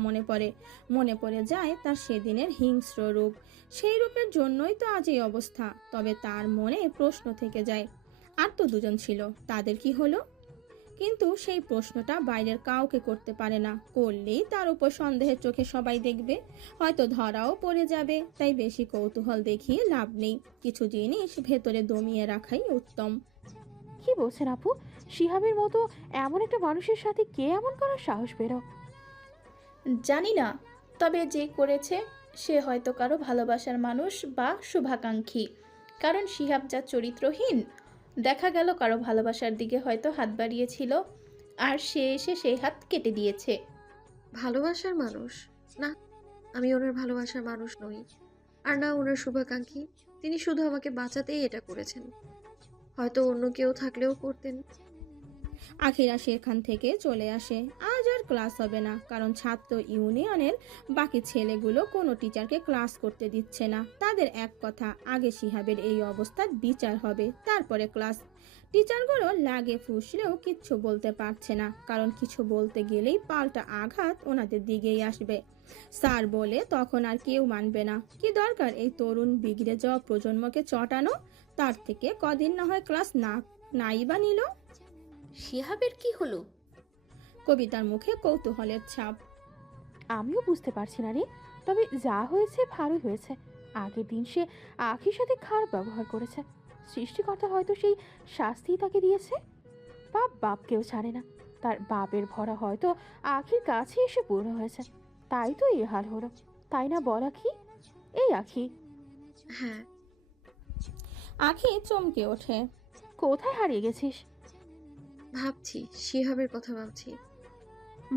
মনে পড়ে যায় তার সেদিনের হিংস্র রূপ। সেই রূপের জন্যই তো আজ এই অবস্থা। তবে তার মনে প্রশ্ন থেকে যায়, আর তো দুজন ছিল, তাদের কি হলো? কিন্তু সেই প্রশ্নটা বাইরের কাউকে করতে পারে না। করলেই তার উপর সন্দেহের চোখে সবাই দেখবে, হয়তো ধরাও পড়ে যাবে। তাই বেশি কৌতূহল দেখিয়ে লাভ নেই। কিছু জিনিস ভেতরে দমিয়ে রাখাই উত্তম। কি বলছেন আপু? শিহাবের মতো এমন একটা মানুষের সাথে কে এমন করার সাহস পেল? জানি না, তবে যে করেছে সে হয়তো কারো ভালোবাসার মানুষ বা শুভাকাঙ্ক্ষী। কারণ শিহাব যা চরিত্রহীন, দেখা গেল কারো ভালোবাসার দিকে হয়তো হাত বাড়িয়েছিল, আর সে এসে সেই হাত কেটে দিয়েছে। ভালোবাসার মানুষ? না, আমি ওনার ভালোবাসার মানুষ নই, আর না ওনার শুভাকাঙ্ক্ষী। তিনি শুধু আমাকে বাঁচাতেই এটা করেছেন। হয়তো অন্য কেউ থাকলেও করতেন। আখিরা সেখান থেকে চলে আসে। আজ আর ক্লাস হবে না, কারণ ছাত্র ইউনিয়নের বাকি ছেলেগুলো কোনো টিচারকে ক্লাস করতে দিচ্ছে না। তাদের এক কথা, আগে শিহাবের এই অবস্থার বিচার হবে, তারপরে ক্লাস। টিচারগুলো লাগে ফুসলেও কিচ্ছু বলতে পারছে না, কারণ কিছু বলতে গেলেই পাল্টা আঘাত ওনাদের দিকেই আসবে। স্যার বলে তখন আর কেউ মানবে না। কি দরকার এই তরুণ বিগড়ে যাওয়া প্রজন্মকে চটানো? তার থেকে কদিন না হয় ক্লাস নাই বা নিল। শিহাবের কি হলো? কবিতার মুখে কৌতূহলের ছাপ। আমিও বুঝতে পারছি না রে, তবে যা হয়েছে ভালোই হয়েছে। আগের দিন সে আখির সাথে খারাপ ব্যবহার করেছে, সৃষ্টিকর্তা হয়তো সেই শাস্তিই তাকে দিয়েছে। বাপ বাপকেও ছাড়ে না, তার বাপের ভরা হয়তো আখির কাছে এসে পূর্ণ হয়েছে, তাই তো এই হাল হলো, তাই না বল আখি? এই আখি। হ্যাঁ। আখি চমকে ওঠে। কোথায় হারিয়ে গেছিস? ভাবছি, শিহাবের কথা ভাবছি।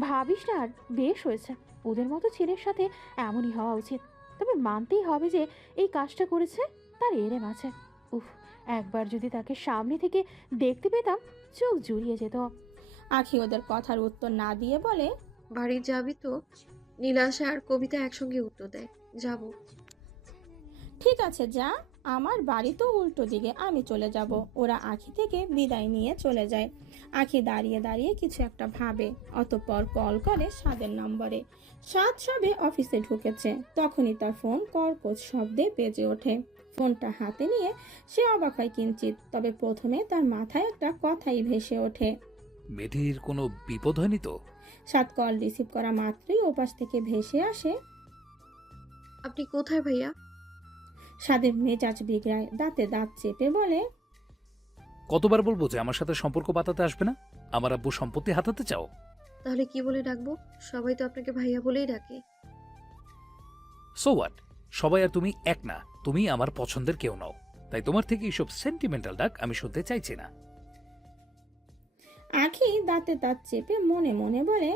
ভাবিস না আর, বেশ হয়েছে। ওদের মতো ছেলের সাথে এমনই হওয়া উচিত। তবে মানতেই হবে যে এই কাজটা করেছে তার এলেম আছে। উফ, একবার যদি তাকে সামনে থেকে দেখতে পেতাম, চোখ জুড়িয়ে যেত। আখি ওদের কথার উত্তর না দিয়ে বলে, বাড়ি যাবি তো? নীলাশা আর কবিতা একসঙ্গে উত্তর দেয়, যাব। ঠিক আছে যা, আমার বাড়ি তো উল্টো দিকে, আমি চলে যাব। ওরা আখি থেকে বিদায় নিয়ে চলে যায়। আখি দাঁড়িয়ে দাঁড়িয়ে কিছু একটা ভাবে, অতঃপর কল করে সাদের নম্বরে। সাদ সবে অফিসে ঢুকেছে, তখনই তার ফোন কর্কশ শব্দে বেজে ওঠে। ফোনটা হাতে নিয়ে সে অবাক হয় কিঞ্চিত, তবে প্রথমে তার মাথায় একটা কথাই ভেসে ওঠে। মেয়েটির কোনো বিপদ হয়নি তো? সাদ কল রিসিভ করা মাত্রই ওপাশ থেকে ভেসে আসে, আপনি কোথায় ভাইয়া? সাদের মেজাজ বিগড়ায়, দাঁতে দাঁত চেপে বলে, কতবার বলবো যে আমার সাথে সম্পর্ক বাতাতে আসবে না? আমার আব্বু সম্পত্তি হাতাতে চাও? তাহলে কি বলে ডাকবো? সবাই তো আপনাকে ভাইয়া বলেই ডাকে। So what? সবাই আর তুমি এক না, তুমি আমার পছন্দের কেউ নাও, তাই তোমার থেকে এইসব সেন্টিমেন্টাল ডাক আমি শুনতে চাইছি না। আখি দাঁতে দাঁত চেপে মনে মনে বলে,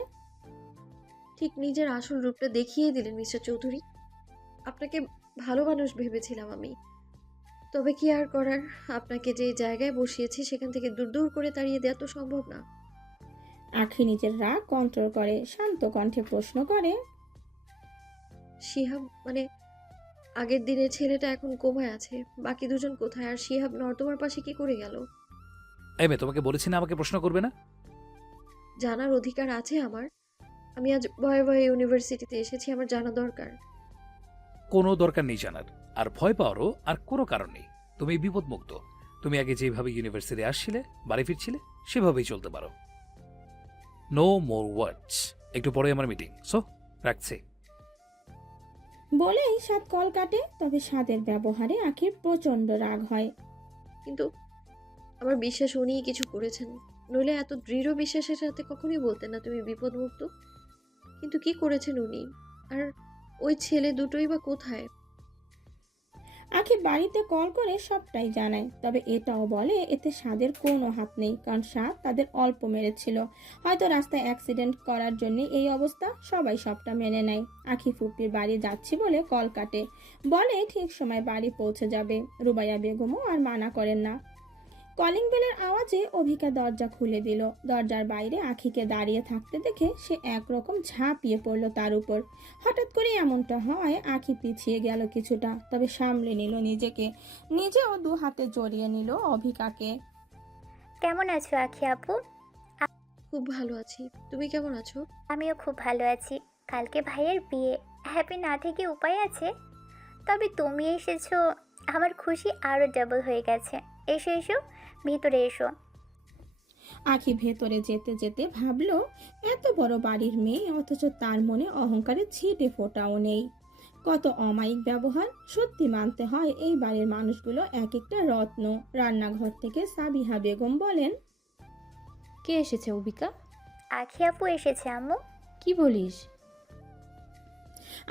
ঠিক নিজের আসল রূপটা দেখিয়ে দিলেন মিস্টার চৌধুরী। আপনাকে ভালো মানুষ ভেবেছিলাম আমি, তবে কি আর করার, আপনাকে যে জায়গায় বসিয়েছি সেখান থেকে দূর দূর করে তাড়িয়ে দেওয়া তো সম্ভব না। আখি নিজের রাগ কন্ট্রোল করে শান্ত কণ্ঠে প্রশ্ন করে, শিহাব মানে আগের দিনের ছেলেটা এখন কোমায় আছে, বাকি দুজন কোথায়? আর শিহাব নর্দমার পাশে কি করে গেল? এই মেয়ে, তোমাকে বলেছি না আমাকে প্রশ্ন করবে না? জানার অধিকার আছে আমার। আমি আজ ভয়ে ভয়ে ইউনিভার্সিটিতে এসেছি, আমার জানা দরকার। কোনো দরকার নেই জানার, আর ভয় পাওয়ারও আর কোনো কারণ নেই। তুমি বিপদমুক্ত। তুমি আগে যেভাবে ইউনিভার্সিটি আসছিলে, বাড়ি ফিরছিলে, সেভাবেই চলতে পারো। নো মোর ওয়ার্ডস। একটু পরে আমার মিটিং, সো রাখছি। বলেই সাদ কল কাটে। তবে সাদের ব্যবহারে আখির প্রচন্ড রাগ হয়। কিন্তু আমার বিশ্বাস উনিই কিছু করেছেন, নইলে এত দৃঢ় বিশ্বাসের সাথে কখনোই বলতেন না তুমি বিপদমুক্ত। কিন্তু কি করেছেন উনি? আর ওই ছেলে দুটোই বা কোথায়? আখি বাড়িতে কল করে সবটাই জানায়, তবে এটাও বলে এতে সাদের কোনো হাত নেই, কারণ সাদ তাদের অল্প মেরেছিল। হয়তো রাস্তায় অ্যাক্সিডেন্ট করার জন্য এই অবস্থা। সবাই সবটা মেনে নেয়। আখি ফুপির বাড়ি যাচ্ছি বলে কল কাটে, বলে ঠিক সময় বাড়ি পৌঁছে যাবে। রুবাইয়া বেগমও আর মানা করেন না। কলিং বেলের আওয়াজে অভিকা দরজা খুলে দিল। দরজার বাইরে আখিকে দাঁড়িয়ে থাকতে দেখে সে একরকম ঝাঁপিয়ে পড়ল তার উপর। হঠাৎ করে এমনটা হওয়ায় আখি পিছিয়ে গেল কিছুটা, তবে সামলে নিল নিজেকে। নিজেও দু হাতে জড়িয়ে নিল অভিকাকে। কেমন আছো আখি আপু? খুব ভালো আছি, তুমি কেমন আছো? আমিও খুব ভালো আছি। কালকে ভাইয়ের বিয়ে, হ্যাপি না থেকে উপায় আছে? তবে তুমি এসেছো, আমার খুশি আরও ডাবল হয়ে গেছে। এসো এসো, ভিতরে এসো। আখি ভেতরে যেতে যেতে ভাবলো, এত বড় বাড়ির মেয়ে, অথচ তার মনে অহংকারের ছিটে ফোঁটাও নেই। কত অমায়িক ব্যবহার! সত্যি মানতে হয় এই বাড়ির মানুষগুলো এক একটা রত্ন। রান্নাঘর থেকে সাবিহা বেগম বলেন, কে এসেছে অবিকা? আখি আপু এসেছে আম্মু। কি বলিস?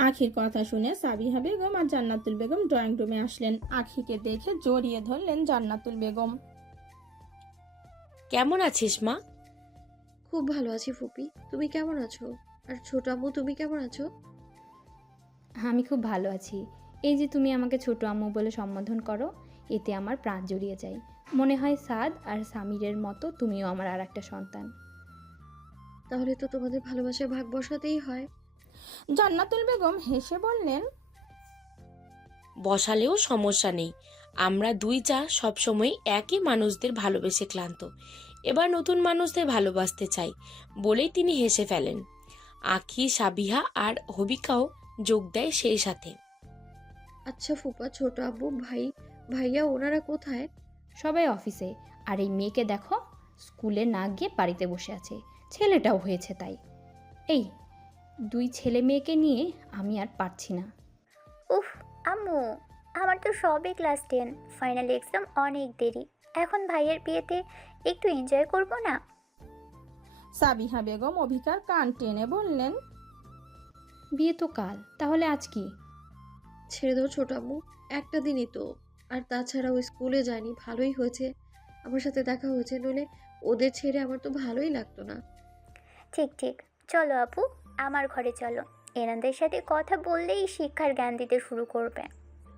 আখির কথা শুনে সাবিহা বেগম আর জান্নাতুল বেগম ড্রয়িং রুমে আসলেন। আখিকে দেখে জড়িয়ে ধরলেন জান্নাতুল বেগম। কেমন আছিস মা? খুব ভালো আছি ফুপি, তুমি কেমন আছো? আর ছোট আম্মু তুমি কেমন আছো? আমি খুব ভালো আছি। এই যে তুমি আমাকে ছোট আম্মু বলে সম্বোধন করো, এতে আমার প্রাণ জুড়িয়ে যায়। মনে হয় সাদ আর সামিরের মতো তুমিও আমার আর একটা সন্তান। তাহলে তো তোমাদের ভালোবাসায় ভাগ বসাতেই হয়। জান্নাতুল বেগম হেসে বললেন, বসালেও সমস্যা নেই, আমরা দুই যা সবসময় একই মানুষদের ভালোবেসে ক্লান্ত, এবার নতুন মানুষদের ভালোবাসতে চাই বলেই তিনি হেসে ফেলেন। আখি, সাবিহা আর হবিকাও যোগ দেয় সেই সাথে। আচ্ছা ফুপা, ছোট আব্বু, ভাইয়া ওনারা কোথায়? সবাই অফিসে। আর এই মেয়েকে দেখো, স্কুলে না গিয়ে বাড়িতে বসে আছে। ছেলেটাও হয়েছে তাই। এই দুই ছেলে মেয়েকে নিয়ে আমি আর পারছি না। উফ আম্মু, আমার তো সবে ক্লাস 10, ফাইনাল এক্সাম অনেক দেরি। এখন ভাইয়ের বিয়েতে একটু এনজয় করব না? সাবিহা বেগম অভিকার কান টেনে বললেন, বিয়ে তো কাল, তাহলে আজ কি? ছেড়ে দাও ছোট আম্মু, একটা দিনই তো। আর তাছাড়া ও স্কুলে যায়নি, ভালোই হয়েছে আমার সাথে দেখা হয়েছে, নইলে ওদের ছেড়ে আমার তো ভালোই লাগতো না। ঠিক ঠিক, চলো আপু, আমার ঘরে চলো। এনাদের সাথে কথা বললেই শিক্ষার জ্ঞান দিতে শুরু করবে।